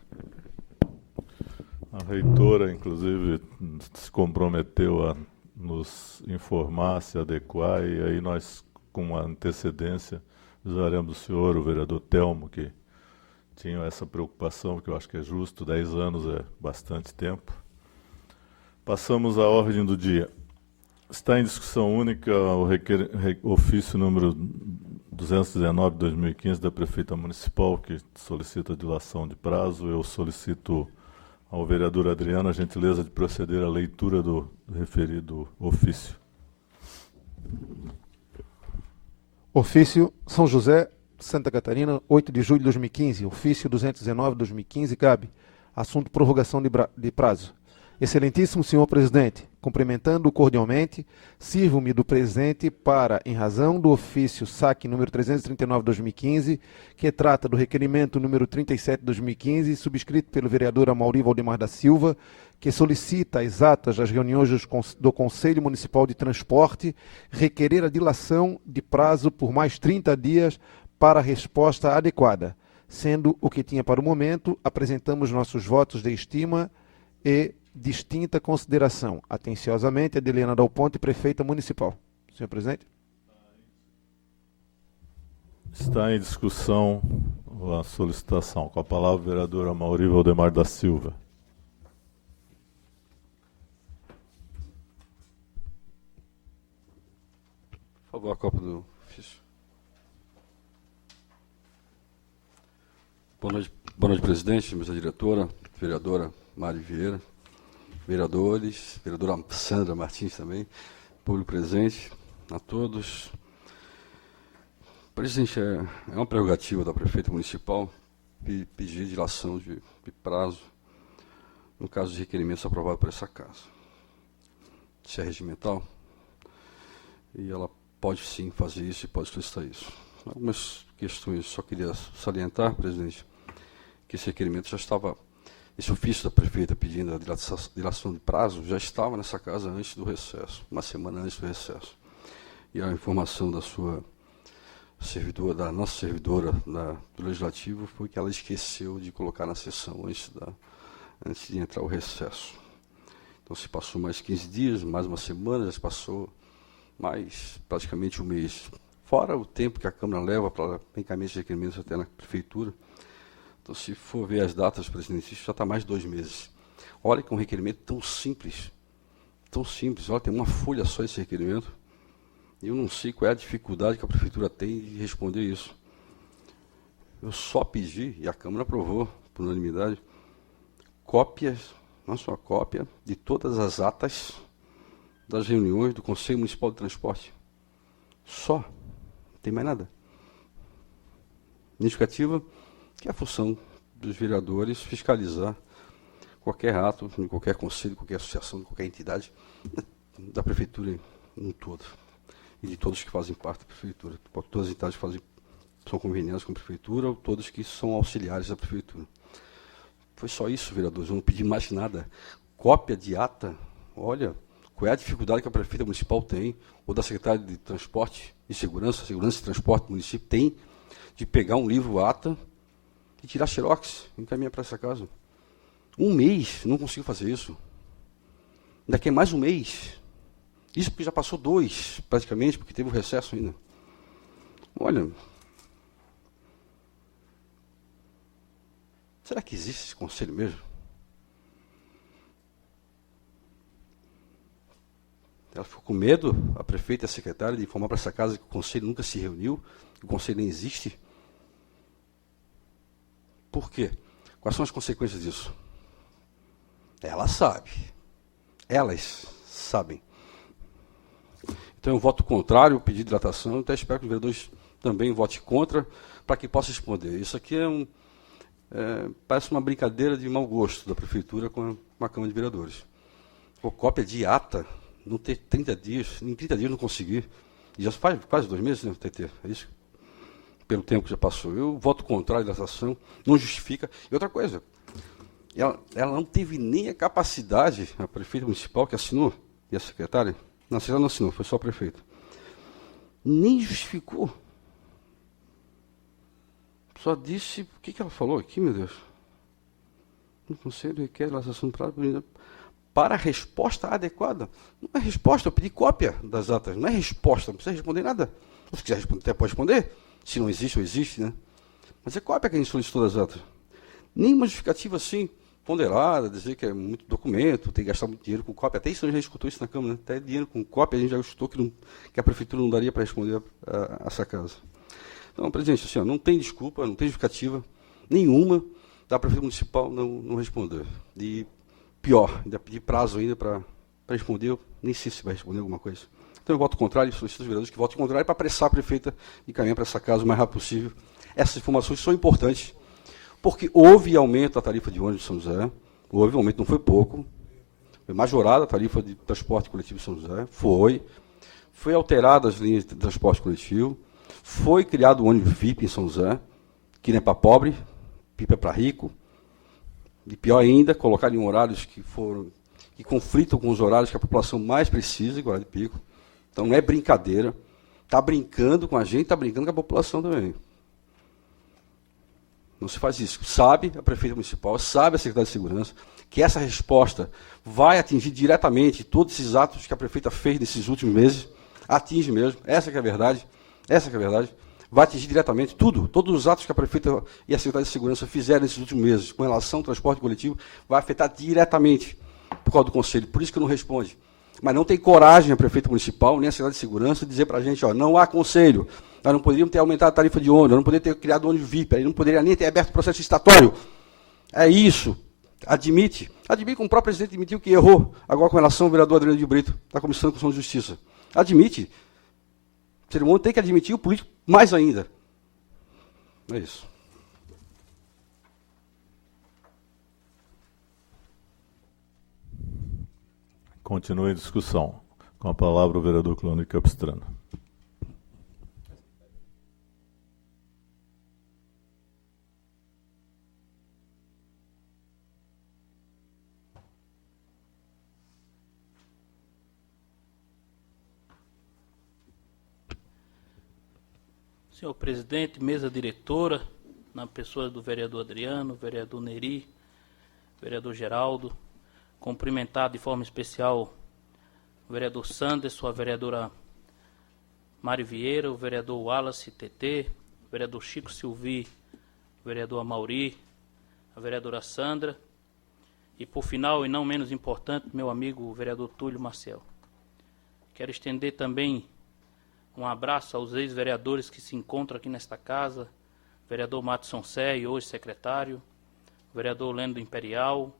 A reitora, inclusive, se comprometeu a nos informar, se adequar, e aí nós, com a antecedência, avisaremos o senhor, o vereador Telmo, que tinham essa preocupação, que eu acho que é justo, 10 anos é bastante tempo. Passamos à ordem do dia. Está em discussão única o ofício número 219/2015 da Prefeita Municipal, que solicita dilação de prazo. Eu solicito ao vereador Adriano a gentileza de proceder à leitura do referido ofício. Ofício São José, Santa Catarina, 8 de julho de 2015. Ofício 219/2015, cabe. Assunto prorrogação de prazo. Excelentíssimo senhor presidente, cumprimentando-o cordialmente, sirvo-me do presente para, em razão do ofício SAC número 339/2015, que trata do requerimento número 37/2015, subscrito pelo vereador Amaury Valdemar da Silva, que solicita as atas das reuniões do Conselho Municipal de Transporte, requerer a dilação de prazo por mais 30 dias para resposta adequada. Sendo o que tinha para o momento, apresentamos nossos votos de estima e distinta consideração. Atenciosamente, Adelina Dal Ponte, prefeita municipal. Senhor presidente. Está em discussão a solicitação. Com a palavra, o vereador Amaury Valdemar da Silva. Por favor, a cópia do ofício. Boa noite, presidente, mesa diretora, vereadora Mari Vieira, vereadores, vereadora Sandra Martins também, público presente, a todos. Presidente, é uma prerrogativa da prefeita municipal pedir dilação de prazo no caso de requerimentos aprovados por essa casa. Se é regimental, e ela pode sim fazer isso e pode solicitar isso. Algumas questões, só queria salientar, presidente, que esse requerimento já estava, esse ofício da prefeita pedindo a dilação de prazo já estava nessa casa antes do recesso, uma semana antes do recesso. E a informação da sua servidora, da nossa servidora do Legislativo, foi que ela esqueceu de colocar na sessão antes de entrar o recesso. Então se passou mais 15 dias, mais uma semana, já se passou mais praticamente um mês. Fora o tempo que a Câmara leva para encaminhar esses requerimentos até na Prefeitura. Então, se for ver as datas, presidente, isso já está mais de 2 meses. Olha que é um requerimento tão simples. Tão simples. Olha, tem uma folha só esse requerimento. Eu não sei qual é a dificuldade que a prefeitura tem de responder isso. Eu só pedi, e a Câmara aprovou, por unanimidade, cópias, não só cópia, de todas as atas das reuniões do Conselho Municipal de Transporte. Só. Não tem mais nada. Indicativa, que é a função dos vereadores fiscalizar qualquer ato, de qualquer conselho, qualquer associação, de qualquer entidade da prefeitura em todo. E de todos que fazem parte da prefeitura. Todas as entidades que são conveniadas com a prefeitura, ou todos que são auxiliares da prefeitura. Foi só isso, vereadores, eu não pedi mais nada. Cópia de ata, olha, qual é a dificuldade que a prefeita municipal tem, ou da secretária de Transporte e Segurança e Transporte do município tem, de pegar um livro ata e tirar xerox e encaminhar para essa casa. 1 mês, não consigo fazer isso. Ainda quer mais 1 mês. Isso porque já passou 2, praticamente, porque teve o recesso ainda. Olha, será que existe esse conselho mesmo? Ela ficou com medo, a prefeita e a secretária, de informar para essa casa que o conselho nunca se reuniu, que o conselho nem existe. Por quê? Quais são as consequências disso? Ela sabe. Elas sabem. Então eu voto contrário ao pedido de dilatação, até espero que os vereadores também votem contra, para que possa responder. Isso aqui parece uma brincadeira de mau gosto da prefeitura com a Câmara de Vereadores. Ou cópia de ata, não ter 30 dias, em 30 dias não consegui. E já faz quase 2 meses, né, TT? É isso? Pelo tempo que já passou. Eu voto contrário da dilatação, não justifica. E outra coisa, ela não teve nem a capacidade, a prefeita municipal que assinou, e a secretária, não, a secretária não assinou, foi só a prefeita, nem justificou. Só disse, o que ela falou aqui, meu Deus? O conselho requer dilatação do prazo para a resposta adequada. Não é resposta, eu pedi cópia das atas, não é resposta, não precisa responder nada. Se quiser responder, até pode responder, se não existe ou existe, né? Mas é cópia que a gente solicitou das atas. Nenhuma justificativa assim, ponderada, dizer que é muito documento, tem que gastar muito dinheiro com cópia. Até isso a gente já escutou isso na Câmara, né? Até dinheiro com cópia a gente já escutou que a prefeitura não daria para responder a essa casa. Então, presidente, assim, não tem desculpa, não tem justificativa nenhuma da prefeitura municipal não responder. E pior, ainda pedir prazo ainda para responder, eu nem sei se vai responder alguma coisa. Então eu voto contrário, solicito os vereadores que votem contrário para apressar a prefeita e caminhar para essa casa o mais rápido possível. Essas informações são importantes, porque houve aumento da tarifa de ônibus de São José, houve aumento, não foi pouco, foi majorada a tarifa de transporte coletivo de São José, foi alterada as linhas de transporte coletivo, foi criado o ônibus VIP em São José, que não é para pobre, VIP é para rico, e pior ainda, colocar em horários que conflitam com os horários que a população mais precisa, igual a de pico. Então não é brincadeira, está brincando com a gente, está brincando com a população também. Não se faz isso. Sabe a prefeita municipal, sabe a secretária de segurança, que essa resposta vai atingir diretamente todos esses atos que a prefeita fez nesses últimos meses, atinge mesmo, essa que é a verdade, vai atingir diretamente todos os atos que a prefeita e a secretária de segurança fizeram nesses últimos meses, com relação ao transporte coletivo, vai afetar diretamente por causa do conselho, por isso que não responde. Mas não tem coragem a prefeita municipal, nem a secretária de segurança, de dizer para a gente, não há conselho, nós não poderíamos ter aumentado a tarifa de ônibus, nós não poderíamos ter criado ônibus VIP, aí não poderia nem ter aberto o processo licitatório. É isso. Admite como o próprio presidente admitiu que errou, agora com relação ao vereador Adriano de Brito, da Comissão de Constituição e Justiça. Admite. O ser humano tem que admitir, o político mais ainda. É isso. Continue a discussão. Com a palavra o vereador Cleone Capistrano. Senhor presidente, mesa diretora, na pessoa do vereador Adriano, vereador Neri, vereador Geraldo, cumprimentar de forma especial o vereador Sanderson, a vereadora Mari Vieira, o vereador Wallace TT, o vereador Chico Silvi, o vereador Amauri, a vereadora Sandra, e por final, e não menos importante, meu amigo o vereador Túlio Marcel. Quero estender também um abraço aos ex-vereadores que se encontram aqui nesta casa, vereador Matson Sé, hoje secretário, o vereador Lendo Imperial,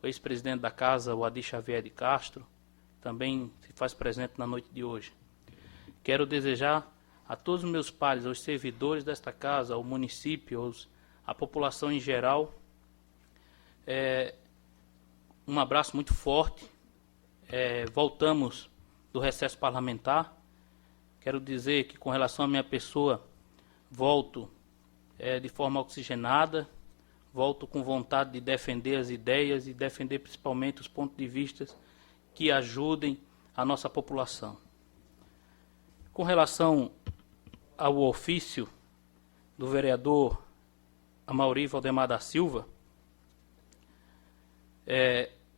o ex-presidente da casa, o Adi Xavier de Castro, também se faz presente na noite de hoje. Quero desejar a todos os meus pares, aos servidores desta casa, ao município, à população em geral, um abraço muito forte. Voltamos do recesso parlamentar. Quero dizer que, com relação à minha pessoa, volto de forma oxigenada, volto com vontade de defender as ideias e defender principalmente os pontos de vista que ajudem a nossa população. Com relação ao ofício do vereador Amaury Valdemar da Silva,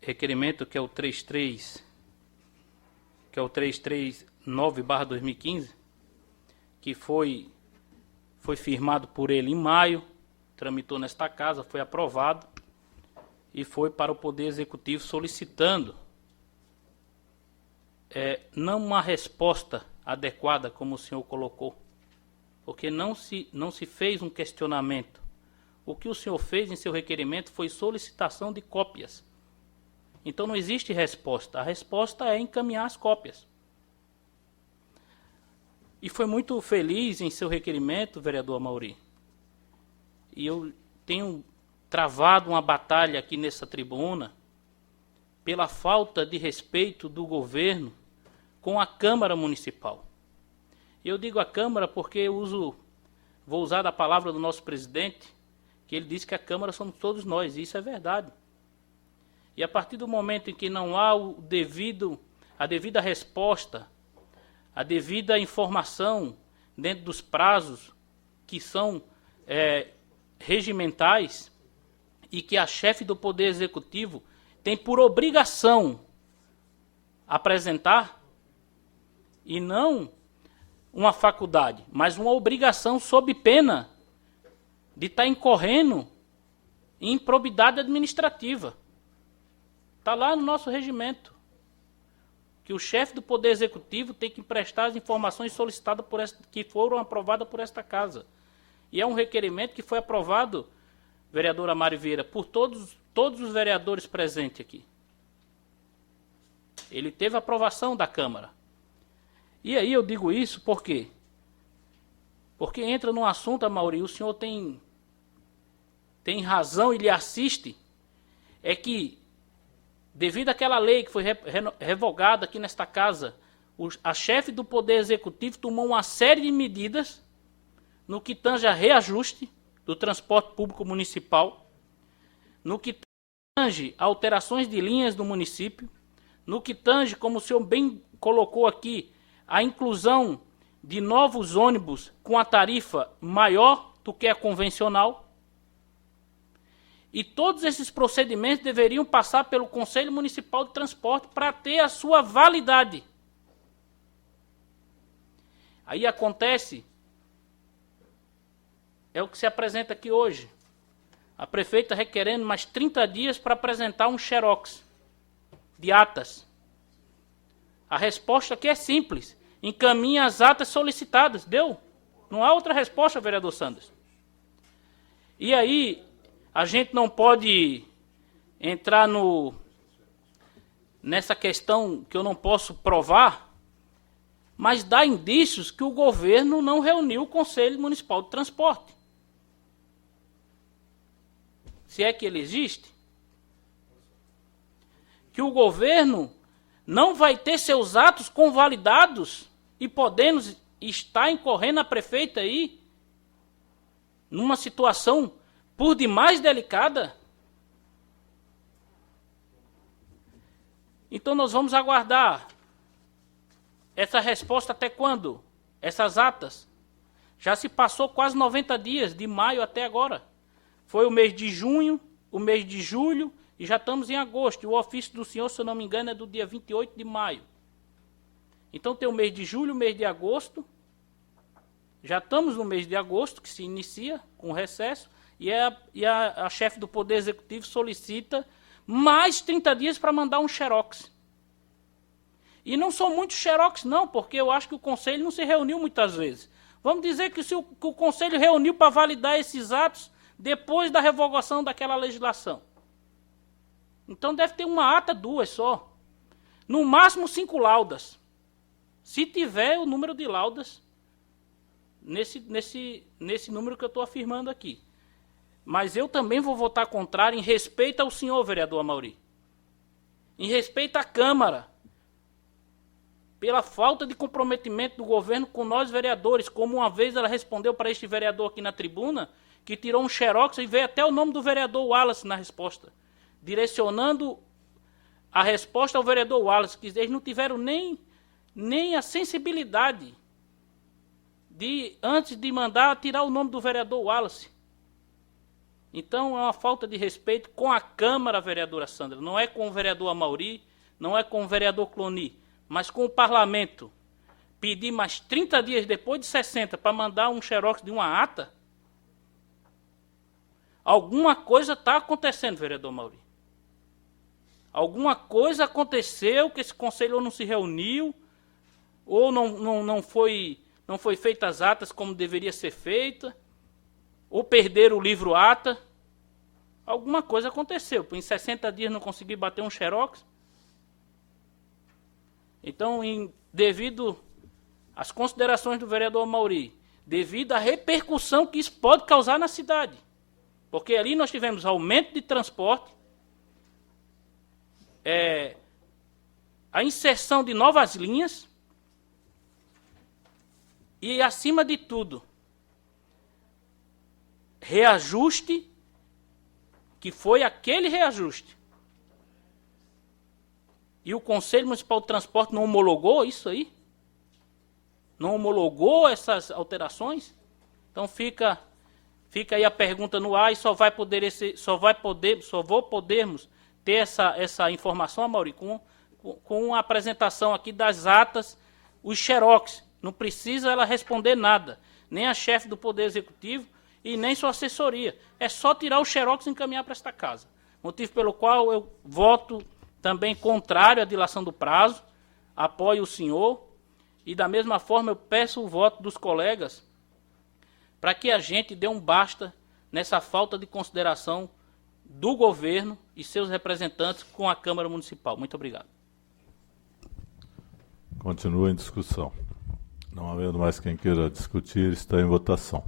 requerimento que é o 339/2015, que foi firmado por ele em maio, tramitou nesta casa, foi aprovado e foi para o Poder Executivo solicitando não uma resposta adequada, como o senhor colocou, porque não se fez um questionamento. O que o senhor fez em seu requerimento foi solicitação de cópias. Então não existe resposta. A resposta é encaminhar as cópias. E foi muito feliz em seu requerimento, vereador Amaury. E eu tenho travado uma batalha aqui nessa tribuna pela falta de respeito do governo com a Câmara Municipal. Eu digo a Câmara porque vou usar a palavra do nosso presidente, que ele disse que a Câmara somos todos nós, e isso é verdade. E a partir do momento em que não há a devida resposta, a devida informação dentro dos prazos que são regimentais e que a chefe do Poder Executivo tem por obrigação apresentar, e não uma faculdade, mas uma obrigação sob pena de estar incorrendo em improbidade administrativa. Está lá no nosso regimento, que o chefe do Poder Executivo tem que prestar as informações solicitadas que foram aprovadas por esta casa. E é um requerimento que foi aprovado, vereadora Mari Vieira, por todos os vereadores presentes aqui. Ele teve aprovação da Câmara. E aí eu digo isso por quê? Porque entra num assunto, Amaury, o senhor tem razão e lhe assiste, é que, devido àquela lei que foi revogada aqui nesta casa, a chefe do Poder Executivo tomou uma série de medidas no que tange a reajuste do transporte público municipal, no que tange a alterações de linhas do município, no que tange, como o senhor bem colocou aqui, a inclusão de novos ônibus com a tarifa maior do que a convencional. E todos esses procedimentos deveriam passar pelo Conselho Municipal de Transporte para ter a sua validade. Aí acontece, é o que se apresenta aqui hoje. A prefeita requerendo mais 30 dias para apresentar um xerox de atas. A resposta aqui é simples. Encaminha as atas solicitadas. Deu? Não há outra resposta, vereador Sanders. E aí, a gente não pode entrar nessa questão que eu não posso provar, mas dá indícios que o governo não reuniu o Conselho Municipal de Transporte. Se é que ele existe. Que o governo não vai ter seus atos convalidados e podendo estar incorrendo a prefeita aí numa situação por demais delicada. Então nós vamos aguardar essa resposta até quando? Essas atas. Já se passou quase 90 dias, de maio até agora. Foi o mês de junho, o mês de julho e já estamos em agosto. E o ofício do senhor, se eu não me engano, é do dia 28 de maio. Então tem o mês de julho, o mês de agosto. Já estamos no mês de agosto, que se inicia com o recesso. e a chefe do Poder Executivo solicita mais 30 dias para mandar um xerox. E não são muitos xerox, não, porque eu acho que o Conselho não se reuniu muitas vezes. Vamos dizer que o Conselho reuniu para validar esses atos depois da revogação daquela legislação. Então deve ter uma ata, 2 só. No máximo 5 laudas. Se tiver o número de laudas nesse número que eu estou afirmando aqui. Mas eu também vou votar contrário em respeito ao senhor, vereador Amaury. Em respeito à Câmara. Pela falta de comprometimento do governo com nós, vereadores, como uma vez ela respondeu para este vereador aqui na tribuna, que tirou um xerox e veio até o nome do vereador Wallace na resposta, direcionando a resposta ao vereador Wallace, que eles não tiveram nem a sensibilidade de, antes de mandar, tirar o nome do vereador Wallace. Então é uma falta de respeito com a Câmara, vereadora Sandra, não é com o vereador Amaury, não é com o vereador Cloni, mas com o Parlamento. Pedir mais 30 dias depois de 60 para mandar um xerox de uma ata, alguma coisa está acontecendo, vereador Amaury. Alguma coisa aconteceu que esse conselho não se reuniu, ou não foi feitas as atas como deveria ser feita, ou perderam o livro ata. Alguma coisa aconteceu. Em 60 dias não consegui bater um xerox. Então, devido às considerações do vereador Amaury, devido à repercussão que isso pode causar na cidade, porque ali nós tivemos aumento de transporte, a inserção de novas linhas e, acima de tudo, reajuste, que foi aquele reajuste. E o Conselho Municipal de Transporte não homologou isso aí? Não homologou essas alterações? Então fica aí a pergunta no ar e só podermos ter essa informação, Amaury, com a apresentação aqui das atas, os xerox. Não precisa ela responder nada, nem a chefe do Poder Executivo e nem sua assessoria. É só tirar o xerox e encaminhar para esta casa. Motivo pelo qual eu voto também contrário à dilação do prazo, apoio o senhor, e da mesma forma eu peço o voto dos colegas para que a gente dê um basta nessa falta de consideração do governo e seus representantes com a Câmara Municipal. Muito obrigado. Continua em discussão. Não havendo mais quem queira discutir, está em votação.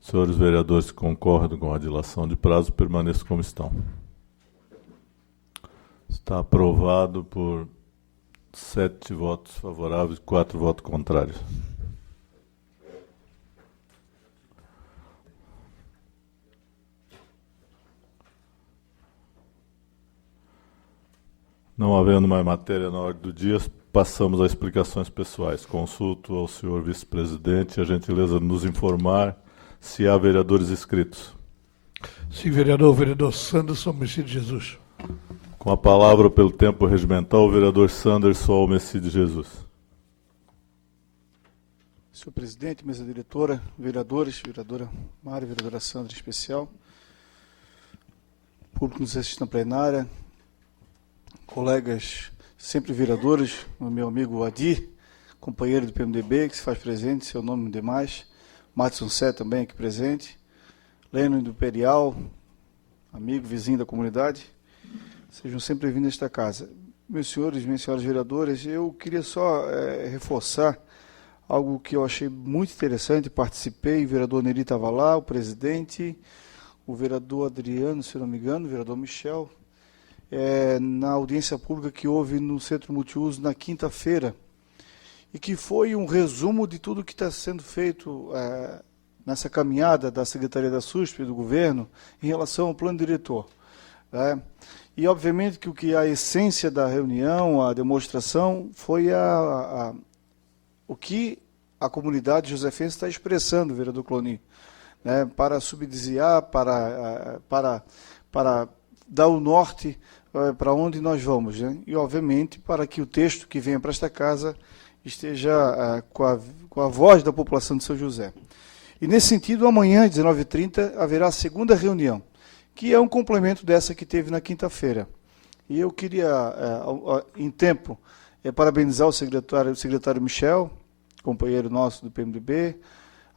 Senhores vereadores que concordam com a dilação de prazo, permaneçam como estão. Está aprovado por 7 votos favoráveis e 4 votos contrários. Não havendo mais matéria na ordem do dia, passamos às explicações pessoais. Consulto ao senhor vice-presidente a gentileza de nos informar se há vereadores inscritos. Sim, vereador. Vereador Sanderson Messi Jesus. Com a palavra, pelo tempo regimental, o vereador Sanderson Almecide Jesus. Senhor presidente, mesa diretora, vereadores, vereadora Mária, vereadora Sandra em especial, público nos assiste na plenária, colegas sempre vereadores, o meu amigo Adi, companheiro do PMDB, que se faz presente, seu nome demais, Matson Sé também aqui presente, Leno do Imperial, amigo, vizinho da comunidade, sejam sempre bem-vindos a esta casa. Meus senhores, minhas senhoras vereadoras, eu queria só reforçar algo que eu achei muito interessante, participei, o vereador Neri estava lá, o presidente, o vereador Adriano, se não me engano, o vereador Michel, na audiência pública que houve no Centro Multiuso na quinta-feira, e que foi um resumo de tudo que está sendo feito nessa caminhada da Secretaria da SUSP e do governo em relação ao plano diretor. E, obviamente, que a essência da reunião, a demonstração, foi o que a comunidade josefense está expressando, vereador Cloni, para subsidiar, para dar o norte para onde nós vamos. E, obviamente, para que o texto que venha para esta casa esteja com a voz da população de São José. E, nesse sentido, amanhã, às 19h30, haverá a segunda reunião, que é um complemento dessa que teve na quinta-feira. E eu queria, em tempo, parabenizar o secretário Michel, companheiro nosso do PMDB,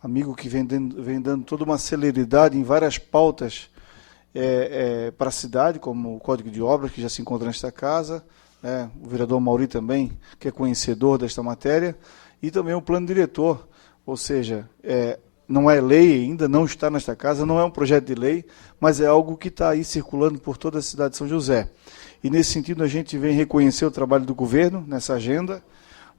amigo que vem dando toda uma celeridade em várias pautas para a cidade, como o Código de Obras, que já se encontra nesta casa, o vereador Mauri também, que é conhecedor desta matéria, e também o plano diretor, ou seja, não é lei ainda, não está nesta casa, não é um projeto de lei, mas é algo que está aí circulando por toda a cidade de São José. E, nesse sentido, a gente vem reconhecer o trabalho do governo nessa agenda,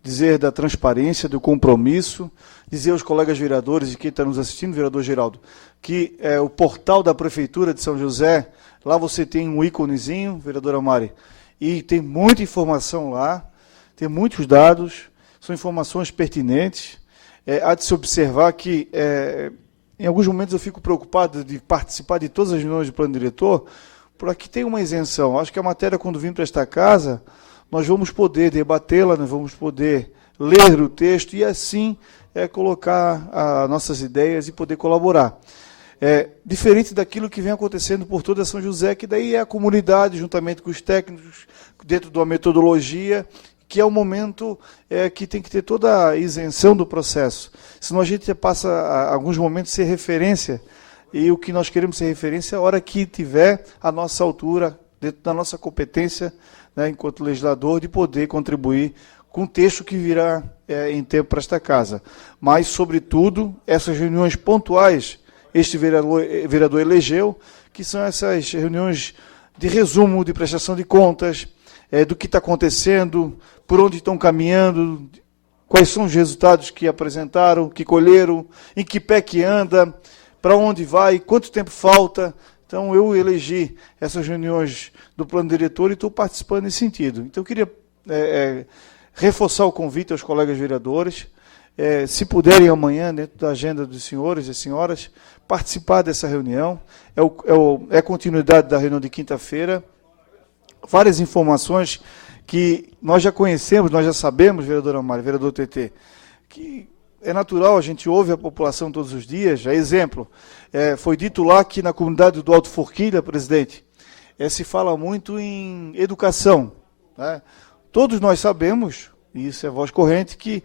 dizer da transparência, do compromisso, dizer aos colegas vereadores e quem está nos assistindo, vereador Geraldo, que o portal da Prefeitura de São José, lá você tem um íconezinho, vereadora Mari, e tem muita informação lá, tem muitos dados, são informações pertinentes. Há de se observar que, em alguns momentos, eu fico preocupado de participar de todas as reuniões do plano diretor, por aqui tem uma isenção. Acho que a matéria, quando vir para esta casa, nós vamos poder debatê-la, nós vamos poder ler o texto e, assim, colocar as nossas ideias e poder colaborar. Diferente daquilo que vem acontecendo por toda São José, que daí é a comunidade, juntamente com os técnicos, dentro de uma metodologia, que é o momento que tem que ter toda a isenção do processo. Senão a gente passa, a alguns momentos, ser referência, e o que nós queremos ser referência é a hora que tiver a nossa altura, dentro da nossa competência, enquanto legislador, de poder contribuir com o texto que virá em tempo para esta casa. Mas, sobretudo, essas reuniões pontuais, este vereador elegeu, que são essas reuniões de resumo, de prestação de contas, do que está acontecendo, por onde estão caminhando, quais são os resultados que apresentaram, que colheram, em que pé que anda, para onde vai, quanto tempo falta. Então, eu elegi essas reuniões do plano diretor e estou participando nesse sentido. Então, eu queria reforçar o convite aos colegas vereadores, se puderem amanhã, dentro da agenda dos senhores e senhoras, participar dessa reunião. É a continuidade da reunião de quinta-feira. Várias informações que nós já conhecemos, nós já sabemos, vereadora Mari, vereador TT, que é natural, a gente ouve a população todos os dias. Exemplo, foi dito lá que na comunidade do Alto Forquilha, presidente, se fala muito em educação. Todos nós sabemos, e isso é voz corrente, que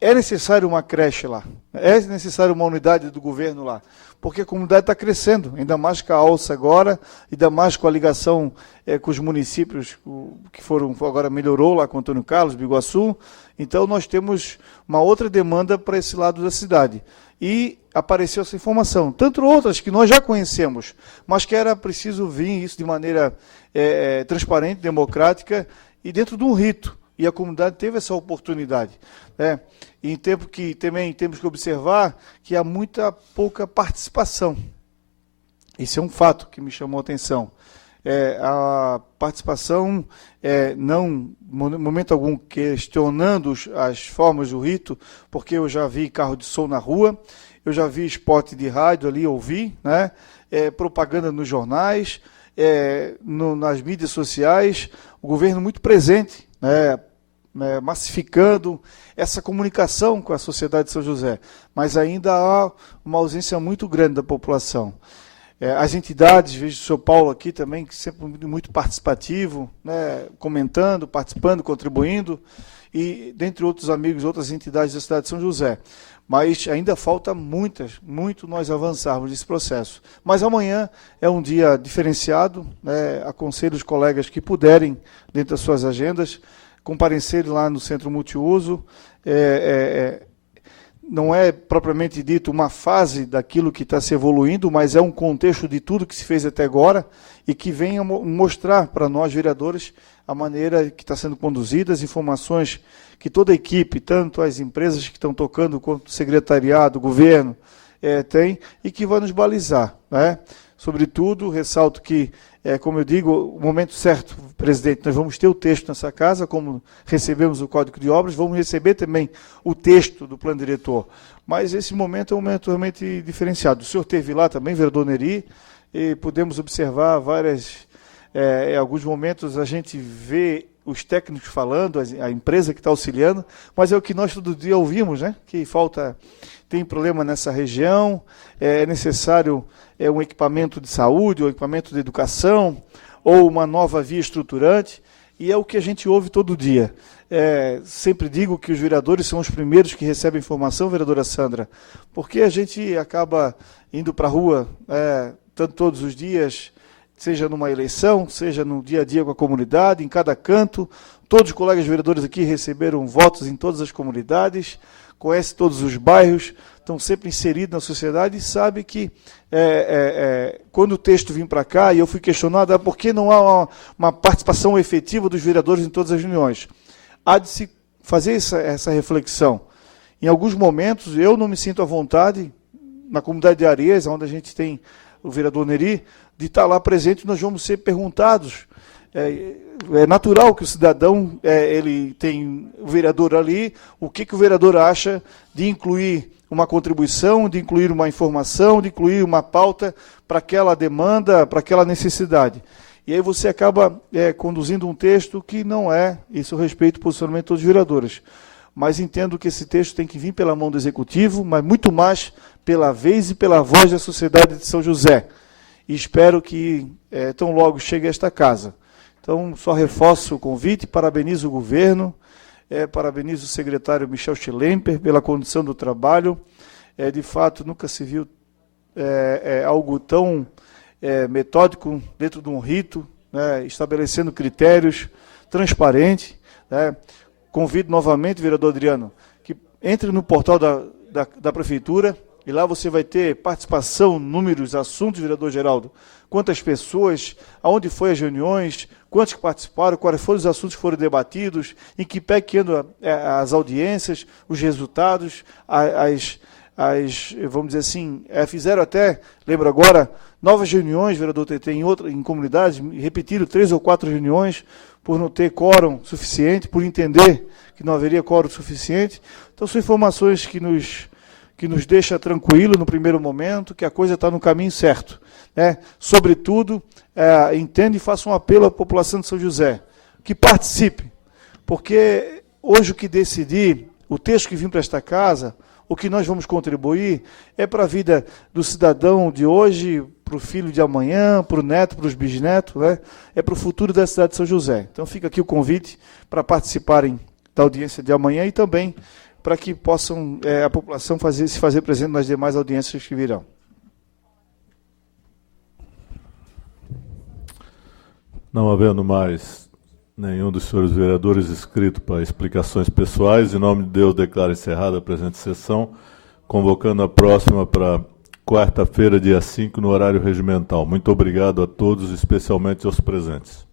é necessário uma creche lá, é necessário uma unidade do governo lá, porque a comunidade está crescendo, ainda mais com a alça agora, ainda mais com a ligação com os municípios que agora melhorou lá com Antônio Carlos, Biguaçu. Então, nós temos uma outra demanda para esse lado da cidade. E apareceu essa informação, tanto outras que nós já conhecemos, mas que era preciso vir isso de maneira transparente, democrática e dentro de um rito. E a comunidade teve essa oportunidade. E em tempo que também temos que observar que há pouca participação. Isso é um fato que me chamou a atenção. A participação, não, em momento algum, questionando as formas do rito, porque eu já vi carro de som na rua, eu já vi spot de rádio ali, ouvi, propaganda nos jornais, nas mídias sociais, o governo muito presente, massificando essa comunicação com a sociedade de São José, mas ainda há uma ausência muito grande da população. As entidades, vejo o senhor Paulo aqui também, que sempre muito participativo, comentando, participando, contribuindo, e dentre outros amigos, outras entidades da cidade de São José. Mas ainda falta muito nós avançarmos nesse processo. Mas amanhã é um dia diferenciado, aconselho os colegas que puderem, dentro das suas agendas, comparecerem lá no Centro Multiuso. Não é propriamente dito uma fase daquilo que está se evoluindo, mas é um contexto de tudo que se fez até agora e que venha mostrar para nós, vereadores, a maneira que está sendo conduzida, as informações que toda a equipe, tanto as empresas que estão tocando, quanto o secretariado, o governo, tem, e que vai nos balizar. Sobretudo, ressalto que, como eu digo, o momento certo, presidente, nós vamos ter o texto nessa casa, como recebemos o Código de Obras, vamos receber também o texto do plano diretor. Mas esse momento é um momento realmente diferenciado. O senhor esteve lá também, vereador Neri, e pudemos observar em alguns momentos a gente vê os técnicos falando, a empresa que está auxiliando, mas é o que nós todo dia ouvimos, né? Que tem problema nessa região, é necessário um equipamento de saúde, um equipamento de educação, ou uma nova via estruturante, e é o que a gente ouve todo dia. Sempre digo que os vereadores são os primeiros que recebem informação, vereadora Sandra, porque a gente acaba indo para a rua tanto todos os dias, seja numa eleição, seja no dia a dia com a comunidade, em cada canto. Todos os colegas vereadores aqui receberam votos em todas as comunidades, conhecem todos os bairros, estão sempre inseridos na sociedade e sabem que quando o texto vem para cá, e eu fui questionado, por que não há uma participação efetiva dos vereadores em todas as reuniões? Há de se fazer essa reflexão. Em alguns momentos, eu não me sinto à vontade, na comunidade de Areias, onde a gente tem o vereador Neri, de estar lá presente, nós vamos ser perguntados. É natural que o cidadão, ele tem o vereador ali, o que o vereador acha de incluir uma contribuição, de incluir uma informação, de incluir uma pauta para aquela demanda, para aquela necessidade. E aí você acaba conduzindo um texto que não isso eu respeito o posicionamento de todos os vereadores. Mas entendo que esse texto tem que vir pela mão do Executivo, mas muito mais pela vez e pela voz da sociedade de São José. E espero que tão logo chegue a esta casa. Então, só reforço o convite, parabenizo o governo, parabenizo o secretário Michel Schlemper pela condição do trabalho. De fato, nunca se viu algo tão metódico dentro de um rito, né, estabelecendo critérios, transparente. Né. Convido novamente, vereador Adriano, que entre no portal da Prefeitura, e lá você vai ter participação, números, assuntos, vereador Geraldo, quantas pessoas, aonde foram as reuniões, quantos que participaram, quais foram os assuntos que foram debatidos, em que pé que andam as audiências, os resultados, vamos dizer assim, fizeram até, lembro agora, novas reuniões, vereador TT, em comunidades, repetiram 3 ou 4 reuniões, por não ter quórum suficiente, por entender que não haveria quórum suficiente. Então, são informações que nos deixa tranquilo no primeiro momento, que a coisa está no caminho certo. Né? Sobretudo, entenda e faça um apelo à população de São José, que participe, porque hoje o que decidir, o texto que vem para esta casa, o que nós vamos contribuir é para a vida do cidadão de hoje, para o filho de amanhã, para o neto, para os bisnetos, né? É para o futuro da cidade de São José. Então fica aqui o convite para participarem da audiência de amanhã e também para que possam a população se fazer presente nas demais audiências que virão. Não havendo mais nenhum dos senhores vereadores inscrito para explicações pessoais, em nome de Deus declaro encerrada a presente sessão, convocando a próxima para quarta-feira, dia 5, no horário regimental. Muito obrigado a todos, especialmente aos presentes.